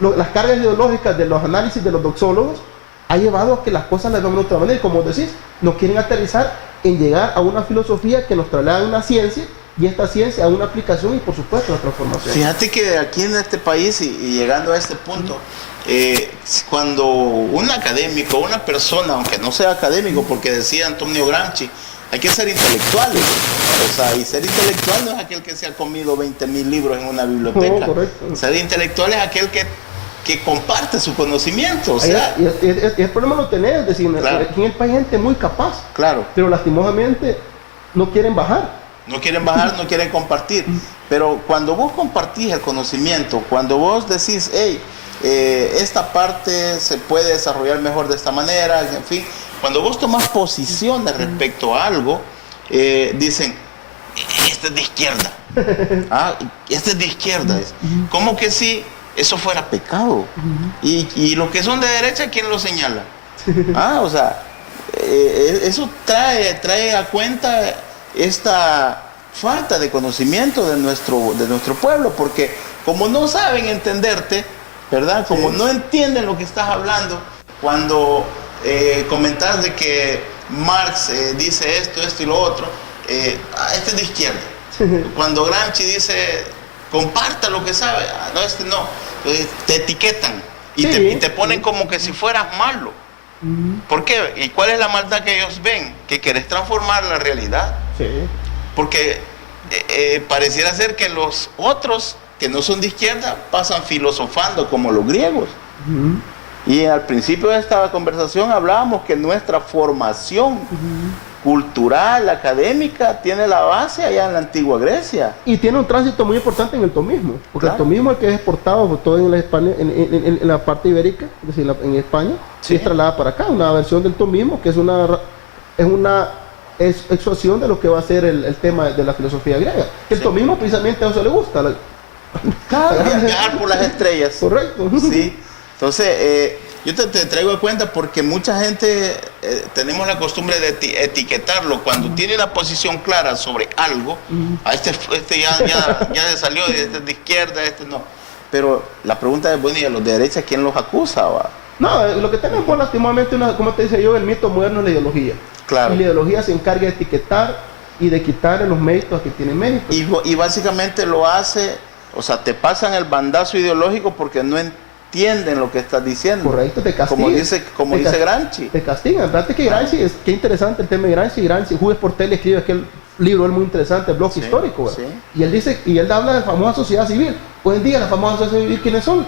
las cargas ideológicas de los análisis de los doxólogos ha llevado a que las cosas las vean de otra manera. Y como decís, no quieren aterrizar en llegar a una filosofía que nos traslada a una ciencia, y esta ciencia a una aplicación y por supuesto la transformación. Fíjate que aquí en este país y llegando a este punto, cuando un académico, una persona, aunque no sea académico, porque decía Antonio Gramsci, hay que ser intelectuales. O sea, y ser intelectual no es aquel que se ha comido 20.000 libros en una biblioteca. No, correcto. Ser intelectual es aquel que comparte su conocimiento. O sea, y el problema lo tenés, es decir, claro. aquí en el país hay gente muy capaz, claro. pero lastimosamente no quieren bajar. No quieren bajar, no quieren compartir. Pero cuando vos compartís el conocimiento, cuando vos decís, hey, esta parte se puede desarrollar mejor de esta manera, en fin, cuando vos tomás posiciones respecto a algo, dicen, este es de izquierda. Este es de izquierda. ¿Cómo que si eso fuera pecado? Y los que son de derecha, ¿quién lo señala? O sea, eso trae a cuenta esta falta de conocimiento de nuestro pueblo, porque como no saben entenderte, ¿verdad? Como no entienden lo que estás hablando, cuando comentas de que Marx dice esto y lo otro, este es de izquierda. Cuando Gramsci dice, comparta lo que sabe, no, este no. Entonces te etiquetan y te ponen como que si fueras malo. ¿Por qué? ¿Y cuál es la maldad que ellos ven? Que querés transformar la realidad. Sí. Porque pareciera ser que los otros que no son de izquierda pasan filosofando como los griegos. Y al principio de esta conversación hablábamos que nuestra formación cultural, académica, tiene la base allá en la antigua Grecia. Y tiene un tránsito muy importante en el tomismo, porque Claro. el tomismo es el que es exportado por todo en la parte ibérica, es decir, en España, Sí. y es trasladada para acá, una versión del tomismo que es una exuación de lo que va a ser el tema de la filosofía griega. Que el Sí. tomismo precisamente a eso le gusta. Viajar por las estrellas. Correcto. Sí. Entonces, yo te traigo de cuenta porque mucha gente tenemos la costumbre de etiquetarlo cuando tiene una posición clara sobre algo. Este ya salió, este es de izquierda, este no. Pero la pregunta es, bueno, ¿y a los de derecha quién los acusa? ¿Va? No, lo que tenemos lastimosamente, como te decía yo, el mito moderno es la ideología. Claro. Y la ideología se encarga de etiquetar y de quitar los méritos a que tienen méritos. Y básicamente lo hace, o sea, te pasan el bandazo ideológico porque no entienden lo que estás diciendo. Correcto, te castigan. Como dice Gramsci. Te castigan. Fíjate que Gramsci, qué interesante el tema de Gramsci. Jules Portel escribe aquel libro, es muy interesante, el blog histórico. ¿verdad? Sí. Y él dice, y él habla de la famosa sociedad civil. Hoy en día la famosa sociedad civil, ¿quiénes son?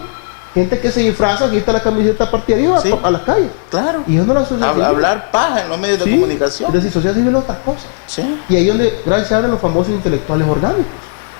Gente que se disfraza, quita la camiseta partida y va Sí. a las calles. Claro. Y eso no es la sociedad civil. Hablar paja en los medios de Sí. comunicación. Es decir, sociedad civil es otra cosa. Sí. Y ahí es donde gracias se hablan los famosos intelectuales orgánicos,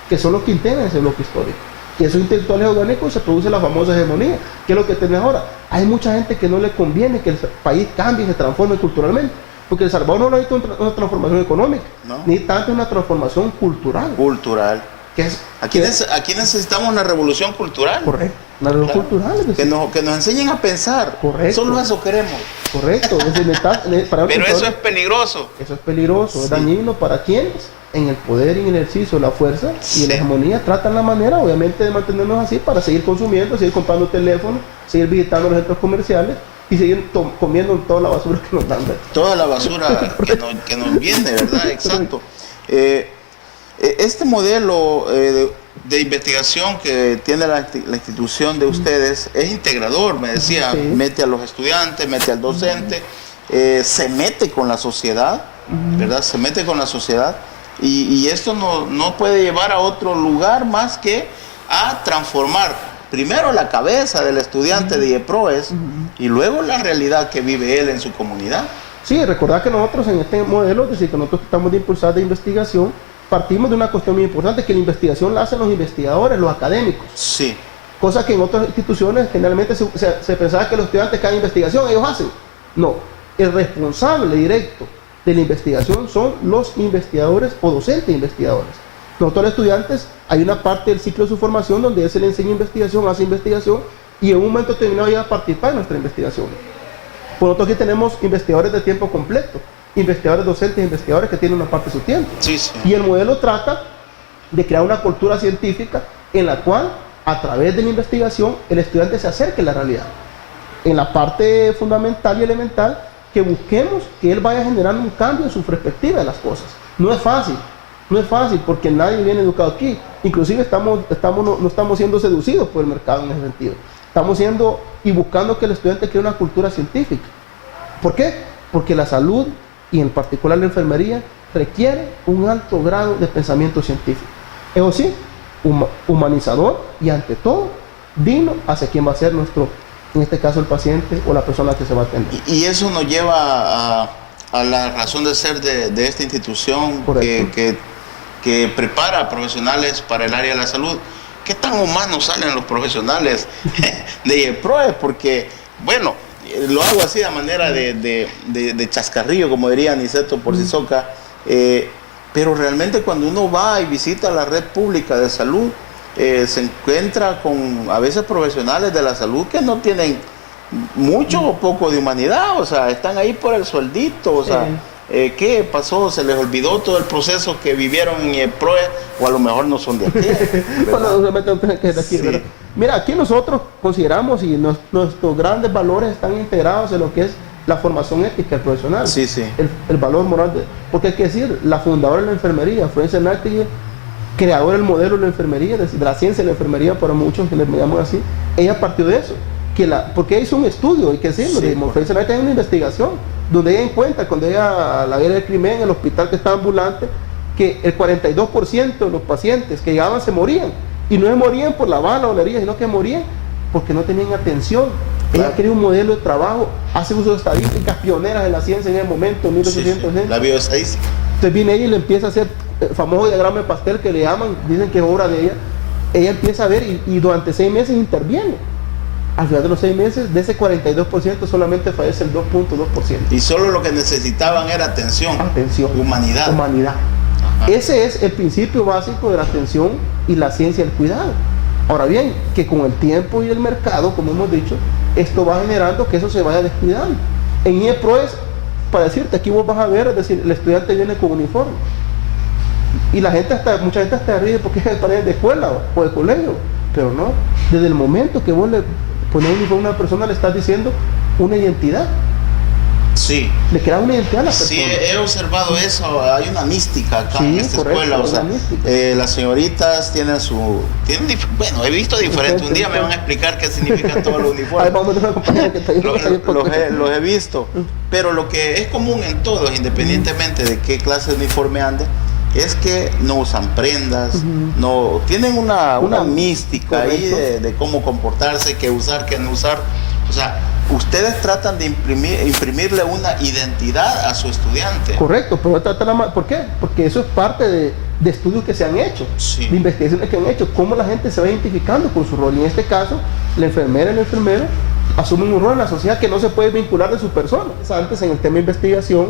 que son los que integran ese bloque histórico. Y esos intelectuales orgánicos se produce la famosa hegemonía, que es lo que tenés ahora. Hay mucha gente que no le conviene que el país cambie y se transforme culturalmente, porque El Salvador no necesita una transformación económica, No. ni tanto una transformación cultural. Cultural. Que es, Aquí necesitamos una revolución cultural. correcto, una revolución Claro. cultural. Es decir, Que nos enseñen a pensar. Correcto. Solo eso queremos. correcto. Es decir, para Pero nosotros- eso es peligroso. Eso es peligroso, es Sí. dañino para quienes en el poder y en el ejercicio de la fuerza y Sí. en la hegemonía tratan la manera, obviamente, de mantenernos así para seguir consumiendo, seguir comprando teléfonos, seguir visitando los centros comerciales y seguir comiendo toda la basura que nos dan. Toda la basura que nos viene, ¿verdad? Exacto. Este modelo de investigación que tiene la institución de ustedes es integrador, me decía, Sí. mete a los estudiantes, mete al docente, se mete con la sociedad, ¿verdad? Se mete con la sociedad y esto no puede llevar a otro lugar más que a transformar primero la cabeza del estudiante de IEPROES y luego la realidad que vive él en su comunidad. Sí, recordad que nosotros en este modelo, es decir, que nosotros tratamos de impulsar de investigación, partimos de una cuestión muy importante, que la investigación la hacen los investigadores, los académicos. Sí, Cosa que en otras instituciones generalmente se pensaba que los estudiantes que hagan investigación, ellos hacen. No, el responsable directo de la investigación son los investigadores o docentes investigadores. Nosotros los estudiantes, hay una parte del ciclo de su formación donde él se le enseña investigación, hace investigación y en un momento determinado llega a participar en nuestra investigación. Por nosotros aquí tenemos investigadores de tiempo completo, investigadores docentes, investigadores que tienen una parte de su tiempo. sí, sí. Y el modelo trata de crear una cultura científica en la cual, a través de la investigación, el estudiante se acerque a la realidad. En la parte fundamental y elemental, que busquemos que él vaya generando un cambio en su perspectiva de las cosas. No es fácil porque nadie viene educado aquí. Inclusive no estamos siendo seducidos por el mercado en ese sentido. Estamos siendo y buscando que el estudiante cree una cultura científica. ¿Por qué? Porque la salud y en particular la enfermería requiere un alto grado de pensamiento científico. Eso sí, humanizador y ante todo digno hacia quien va a ser nuestro, en este caso el paciente o la persona que se va a atender. Y eso nos lleva a la razón de ser de esta institución que prepara profesionales para el área de la salud. ¿Qué tan humanos salen los profesionales de IEPROES? Porque, bueno, lo hago así de manera de chascarrillo, como diría Aniceto Porcisoca, pero realmente cuando uno va y visita la red pública de salud, se encuentra con a veces profesionales de la salud que no tienen mucho o poco de humanidad, o sea, están ahí por el sueldito, o sea, ¿qué pasó? ¿Se les olvidó todo el proceso que vivieron en IEPROES? O a lo mejor no son de aquí. Bueno, obviamente no tienen que ser de aquí, Sí. ¿verdad? Mira, aquí nosotros consideramos y nuestros grandes valores están integrados en lo que es la formación ética del profesional. Sí, sí. El valor moral. Porque hay que decir, la fundadora de la enfermería, Florence Nightingale, creadora del modelo de la enfermería, de la ciencia de la enfermería para muchos que le llaman así, ella partió de eso. Porque ella hizo un estudio, hay que decirlo, Sí, Florence Nightingale una investigación, donde ella encuentra, cuando ella a la guerra del Crimen, en el hospital que estaba ambulante, que el 42% de los pacientes que llegaban se morían. Y no se morían por la bala o la herida, sino que morían porque no tenían atención. Claro. Ella crea un modelo de trabajo, hace uso de estadísticas pioneras en la ciencia en el momento, en 1860. La bioestadística. Entonces viene ella y le empieza a hacer el famoso diagrama de pastel que le llaman, dicen que es obra de ella. Ella empieza a ver y durante 6 meses interviene. Al final de los 6 meses, de ese 42% solamente fallece el 2.2%. Y solo lo que necesitaban era atención. Humanidad. Humanidad. Ajá. Ese es el principio básico de la atención y la ciencia del cuidado. Ahora bien, que con el tiempo y el mercado, como hemos dicho, esto va generando que eso se vaya descuidando. En IEPROES, para decirte, aquí vos vas a ver, es decir, el estudiante viene con uniforme. Y la gente mucha gente hasta ríe porque es para de escuela o de colegio. Pero no, desde el momento que vos le pones uniforme a una persona, le estás diciendo una identidad. Sí. Le crea una identidad a la persona. Sí, he observado eso. Hay una mística acá Sí, en esta correcto, escuela. O sea, una mística. las señoritas tienen bueno, he visto diferente. Un día me van a explicar qué significan todos los Ahí uniformes. vamos a tener una compañera que está ahí. Los he visto. Pero lo que es común en todos, independientemente de qué clase de uniforme ande, es que no usan prendas, no tienen una mística ahí de cómo comportarse, qué usar, qué no usar. O sea, ustedes tratan de imprimirle una identidad a su estudiante. Correcto, pero ¿por qué? Porque eso es parte de estudios que se han hecho, sí, de investigaciones que han hecho, cómo la gente se va identificando con su rol. Y en este caso, la enfermera y el enfermero asumen un rol en la sociedad que no se puede vincular de su persona. Antes, en el tema de investigación,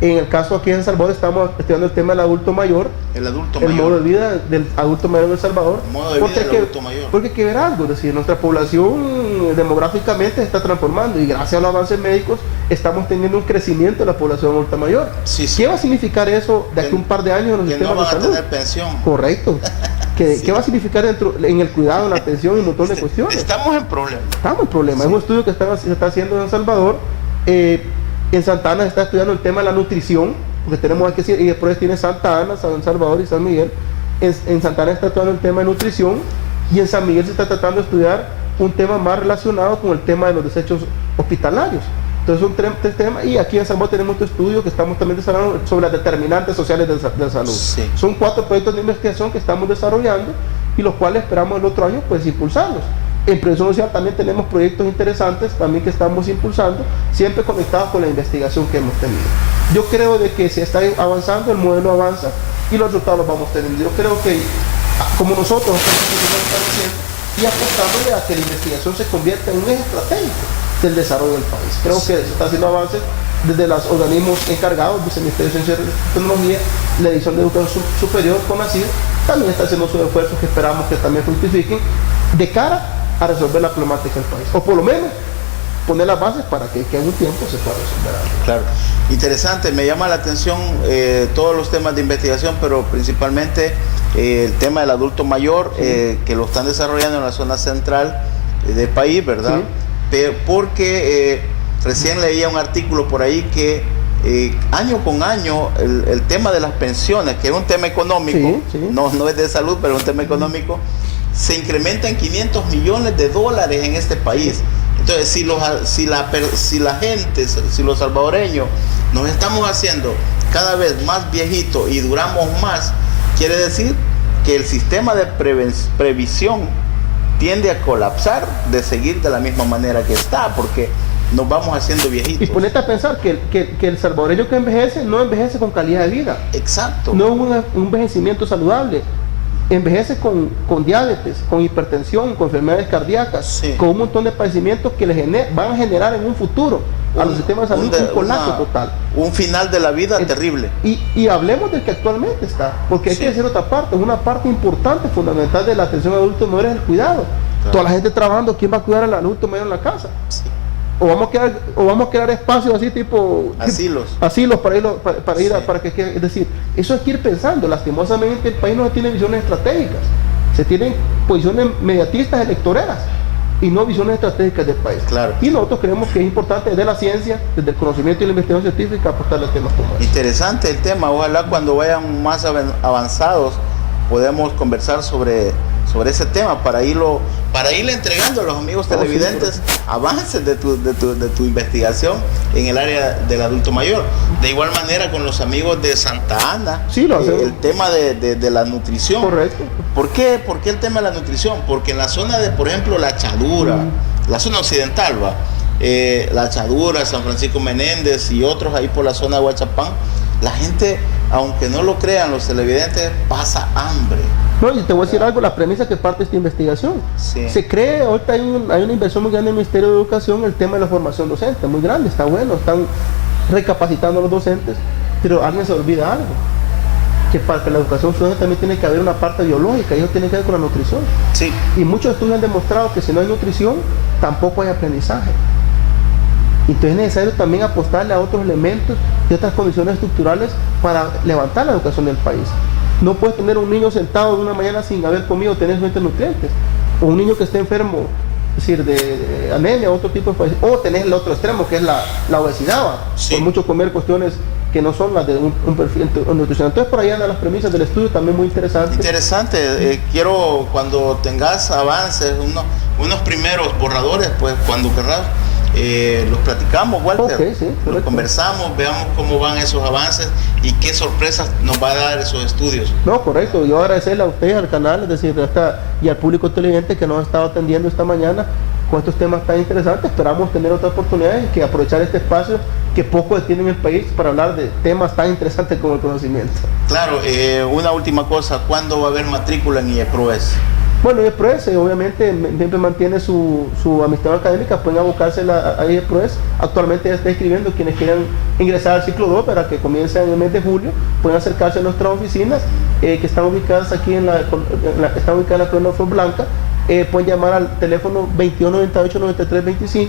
en el caso aquí en El Salvador, estamos estudiando el tema del adulto mayor, el modo de vida del adulto mayor de El Salvador. El modo de vida del adulto mayor. Porque hay que ver algo, es decir, nuestra población demográficamente se está transformando y gracias a los avances médicos estamos teniendo un crecimiento de la población adulta mayor. Sí, sí. ¿Qué va a significar eso de aquí a un par de años en los sistemas de salud? Que no van a tener pensión. Correcto. ¿Qué va a significar en el cuidado, en la atención y un montón de cuestiones? Estamos en problema. Estamos en problema. Sí. Es un estudio que se está haciendo en El Salvador. En Santa Ana se está estudiando el tema de la nutrición, porque tenemos que decir, y después tiene Santa Ana, San Salvador y San Miguel. En Santa Ana está estudiando el tema de nutrición y en San Miguel se está tratando de estudiar un tema más relacionado con el tema de los desechos hospitalarios. Entonces son tres temas, y aquí en San Salvador tenemos otro estudio que estamos también desarrollando sobre las determinantes sociales de la salud. Sí. Son 4 proyectos de investigación que estamos desarrollando y los cuales esperamos el otro año pues impulsarlos. En prevención social también tenemos proyectos interesantes también que estamos impulsando, siempre conectados con la investigación que hemos tenido. Yo creo de que se está avanzando, el modelo avanza y los resultados los vamos teniendo. Yo creo que como nosotros estamos haciendo y apostándole a que la investigación se convierta en un eje estratégico del desarrollo del país. Creo que se está haciendo avances desde los organismos encargados, Viceministerio de Ciencia y Tecnología, la Dirección de Educación Superior, CONACYT, también está haciendo sus esfuerzos que esperamos que también fructifiquen de cara a resolver la problemática del país, o por lo menos poner las bases para que en un tiempo se pueda resolver algo. Claro, interesante, me llama la atención todos los temas de investigación, pero principalmente el tema del adulto mayor, sí, que lo están desarrollando en la zona central del país, ¿verdad? Sí. Porque recién leía un artículo por ahí que año con año el tema de las pensiones, que es un tema económico, sí, sí, no es de salud, pero es un tema económico, se incrementa en $500 millones en este país. Entonces, si la gente, si los salvadoreños nos estamos haciendo cada vez más viejitos y duramos más, quiere decir que el sistema de previsión tiende a colapsar, de seguir de la misma manera que está, porque nos vamos haciendo viejitos. Y ponete a pensar que el salvadoreño que envejece no envejece con calidad de vida. Exacto. No es un envejecimiento saludable. Envejece con diabetes, con hipertensión, con enfermedades cardíacas, sí, con un montón de padecimientos que van a generar en un futuro a los sistemas de salud un colapso total. Un final de la vida terrible. Y hablemos del que actualmente está, porque hay que decir otra parte, una parte importante, fundamental de la atención al adulto mayor es el cuidado. Claro. Toda la gente trabajando, ¿quién va a cuidar al adulto mayor en la casa? Sí. O vamos a crear espacios así tipo asilos para ir sí, para que es decir, eso hay que ir pensando. Lastimosamente el país no tiene visiones estratégicas, se tienen posiciones mediatistas electoreras y no visiones estratégicas del país. Claro. Y nosotros creemos que es importante desde la ciencia, desde el conocimiento y la investigación científica apostarle a temas como este. Interesante el tema, ojalá cuando vayan más avanzados podemos conversar sobre ese tema para irle entregando a los amigos televidentes avances de tu investigación en el área del adulto mayor. De igual manera con los amigos de Santa Ana, sí, el tema de la nutrición. Correcto. ¿Por qué el tema de la nutrición? Porque en la zona de, por ejemplo, La Chadura, la zona occidental, La Chadura, San Francisco Menéndez y otros ahí por la zona de Huachapán, la gente, aunque no lo crean los televidentes, pasa hambre. No, y te voy a decir algo, la premisa que parte de esta investigación. Sí. Se cree, ahorita hay una inversión muy grande en el Ministerio de Educación en el tema de la formación docente, muy grande, está bueno, están recapacitando a los docentes, pero alguien se olvida algo, que para que la educación ciudadana también tiene que haber una parte biológica, y eso tiene que ver con la nutrición. Sí. Y muchos estudios han demostrado que si no hay nutrición, tampoco hay aprendizaje. Entonces es necesario también apostarle a otros elementos y otras condiciones estructurales para levantar la educación del país. No puedes tener un niño sentado de una mañana sin haber comido, tener suficientes nutrientes. O un niño que esté enfermo, es decir, de anemia, otro tipo de padecimiento. O tenés el otro extremo, que es la obesidad, sí, por mucho comer cuestiones que no son las de un perfil nutricional. Entonces por ahí andan las premisas del estudio, también muy interesantes. Interesante. Quiero, cuando tengas avances, unos primeros borradores, pues cuando querrás, los platicamos, Walter. Okay, sí, los conversamos, veamos cómo van esos avances y qué sorpresas nos va a dar esos estudios. No, correcto. Yo agradecerle a ustedes, al canal, es decir, y al público televidente que nos ha estado atendiendo esta mañana con estos temas tan interesantes. Esperamos tener otras oportunidades y que aprovechar este espacio que poco tiene en el país para hablar de temas tan interesantes como el conocimiento. Claro, una última cosa, ¿cuándo va a haber matrícula en IEPROES? Bueno, IEPROES obviamente siempre mantiene su administración académica, pueden abocarse a IEPROES. Actualmente ya está escribiendo quienes quieran ingresar al ciclo 2 para que comience en el mes de julio, pueden acercarse a nuestras oficinas que están ubicadas aquí están ubicadas en la Colonia Flor Blanca. Pueden llamar al teléfono 2198-9325,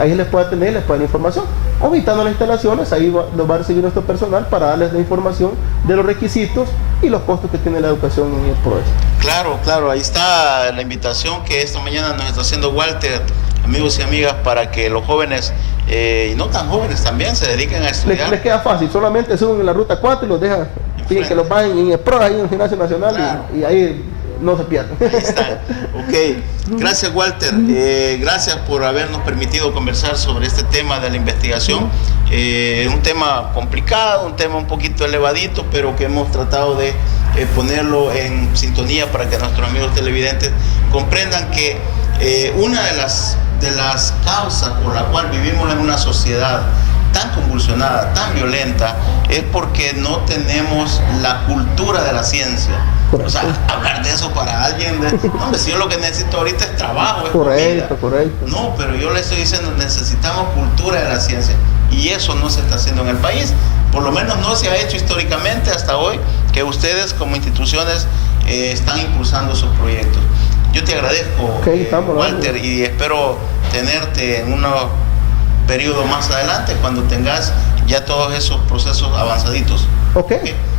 ahí les puede atender, les puede dar información, o visitando las instalaciones, ahí los va a recibir nuestro personal para darles la información de los requisitos y los costos que tiene la educación en el PROES. Claro, ahí está la invitación que esta mañana nos está haciendo Walter, amigos y amigas, para que los jóvenes y no tan jóvenes también se dediquen a estudiar. Les queda fácil, solamente suben en la ruta 4 y los dejan, que los vayan en el PROES, ahí en el Gimnasio Nacional, claro. y ahí no se pierden. Ahí está. Ok, gracias Walter, gracias por habernos permitido conversar sobre este tema de la investigación. Un tema complicado, un tema un poquito elevadito, pero que hemos tratado de ponerlo en sintonía para que nuestros amigos televidentes comprendan que una de las causas por la cual vivimos en una sociedad tan convulsionada, tan violenta, es porque no tenemos la cultura de la ciencia. Correcto. O sea, hablar de eso para alguien, no, hombre, si yo lo que necesito ahorita es trabajo, es correcto. No, pero yo le estoy diciendo, necesitamos cultura de la ciencia, y eso no se está haciendo en el país, por lo menos no se ha hecho históricamente hasta hoy, que ustedes como instituciones están impulsando sus proyectos. Yo te agradezco, Walter, y espero tenerte en unos periodos más adelante, cuando tengas ya todos esos procesos avanzaditos. Ok,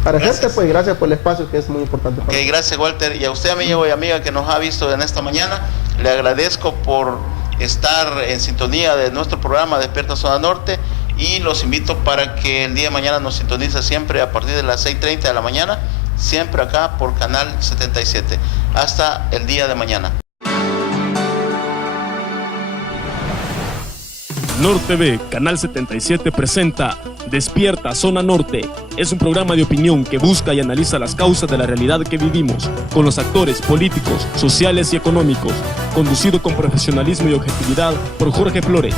para gente, pues gracias por el espacio, que es muy importante. Ok, gracias Walter, y a usted, amigo y amiga que nos ha visto en esta mañana, le agradezco por estar en sintonía de nuestro programa Despierta Zona Norte, y los invito para que el día de mañana nos sintonice siempre a partir de las 6:30 de la mañana, siempre acá por Canal 77. Hasta el día de mañana. Norte TV, Canal 77 presenta Despierta Zona Norte. Es un programa de opinión que busca y analiza las causas de la realidad que vivimos, con los actores políticos, sociales y económicos, conducido con profesionalismo y objetividad por Jorge Flores.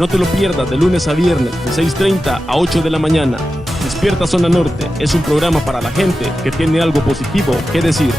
No te lo pierdas de lunes a viernes de 6:30 a 8 de la mañana. Despierta Zona Norte es un programa para la gente que tiene algo positivo que decir.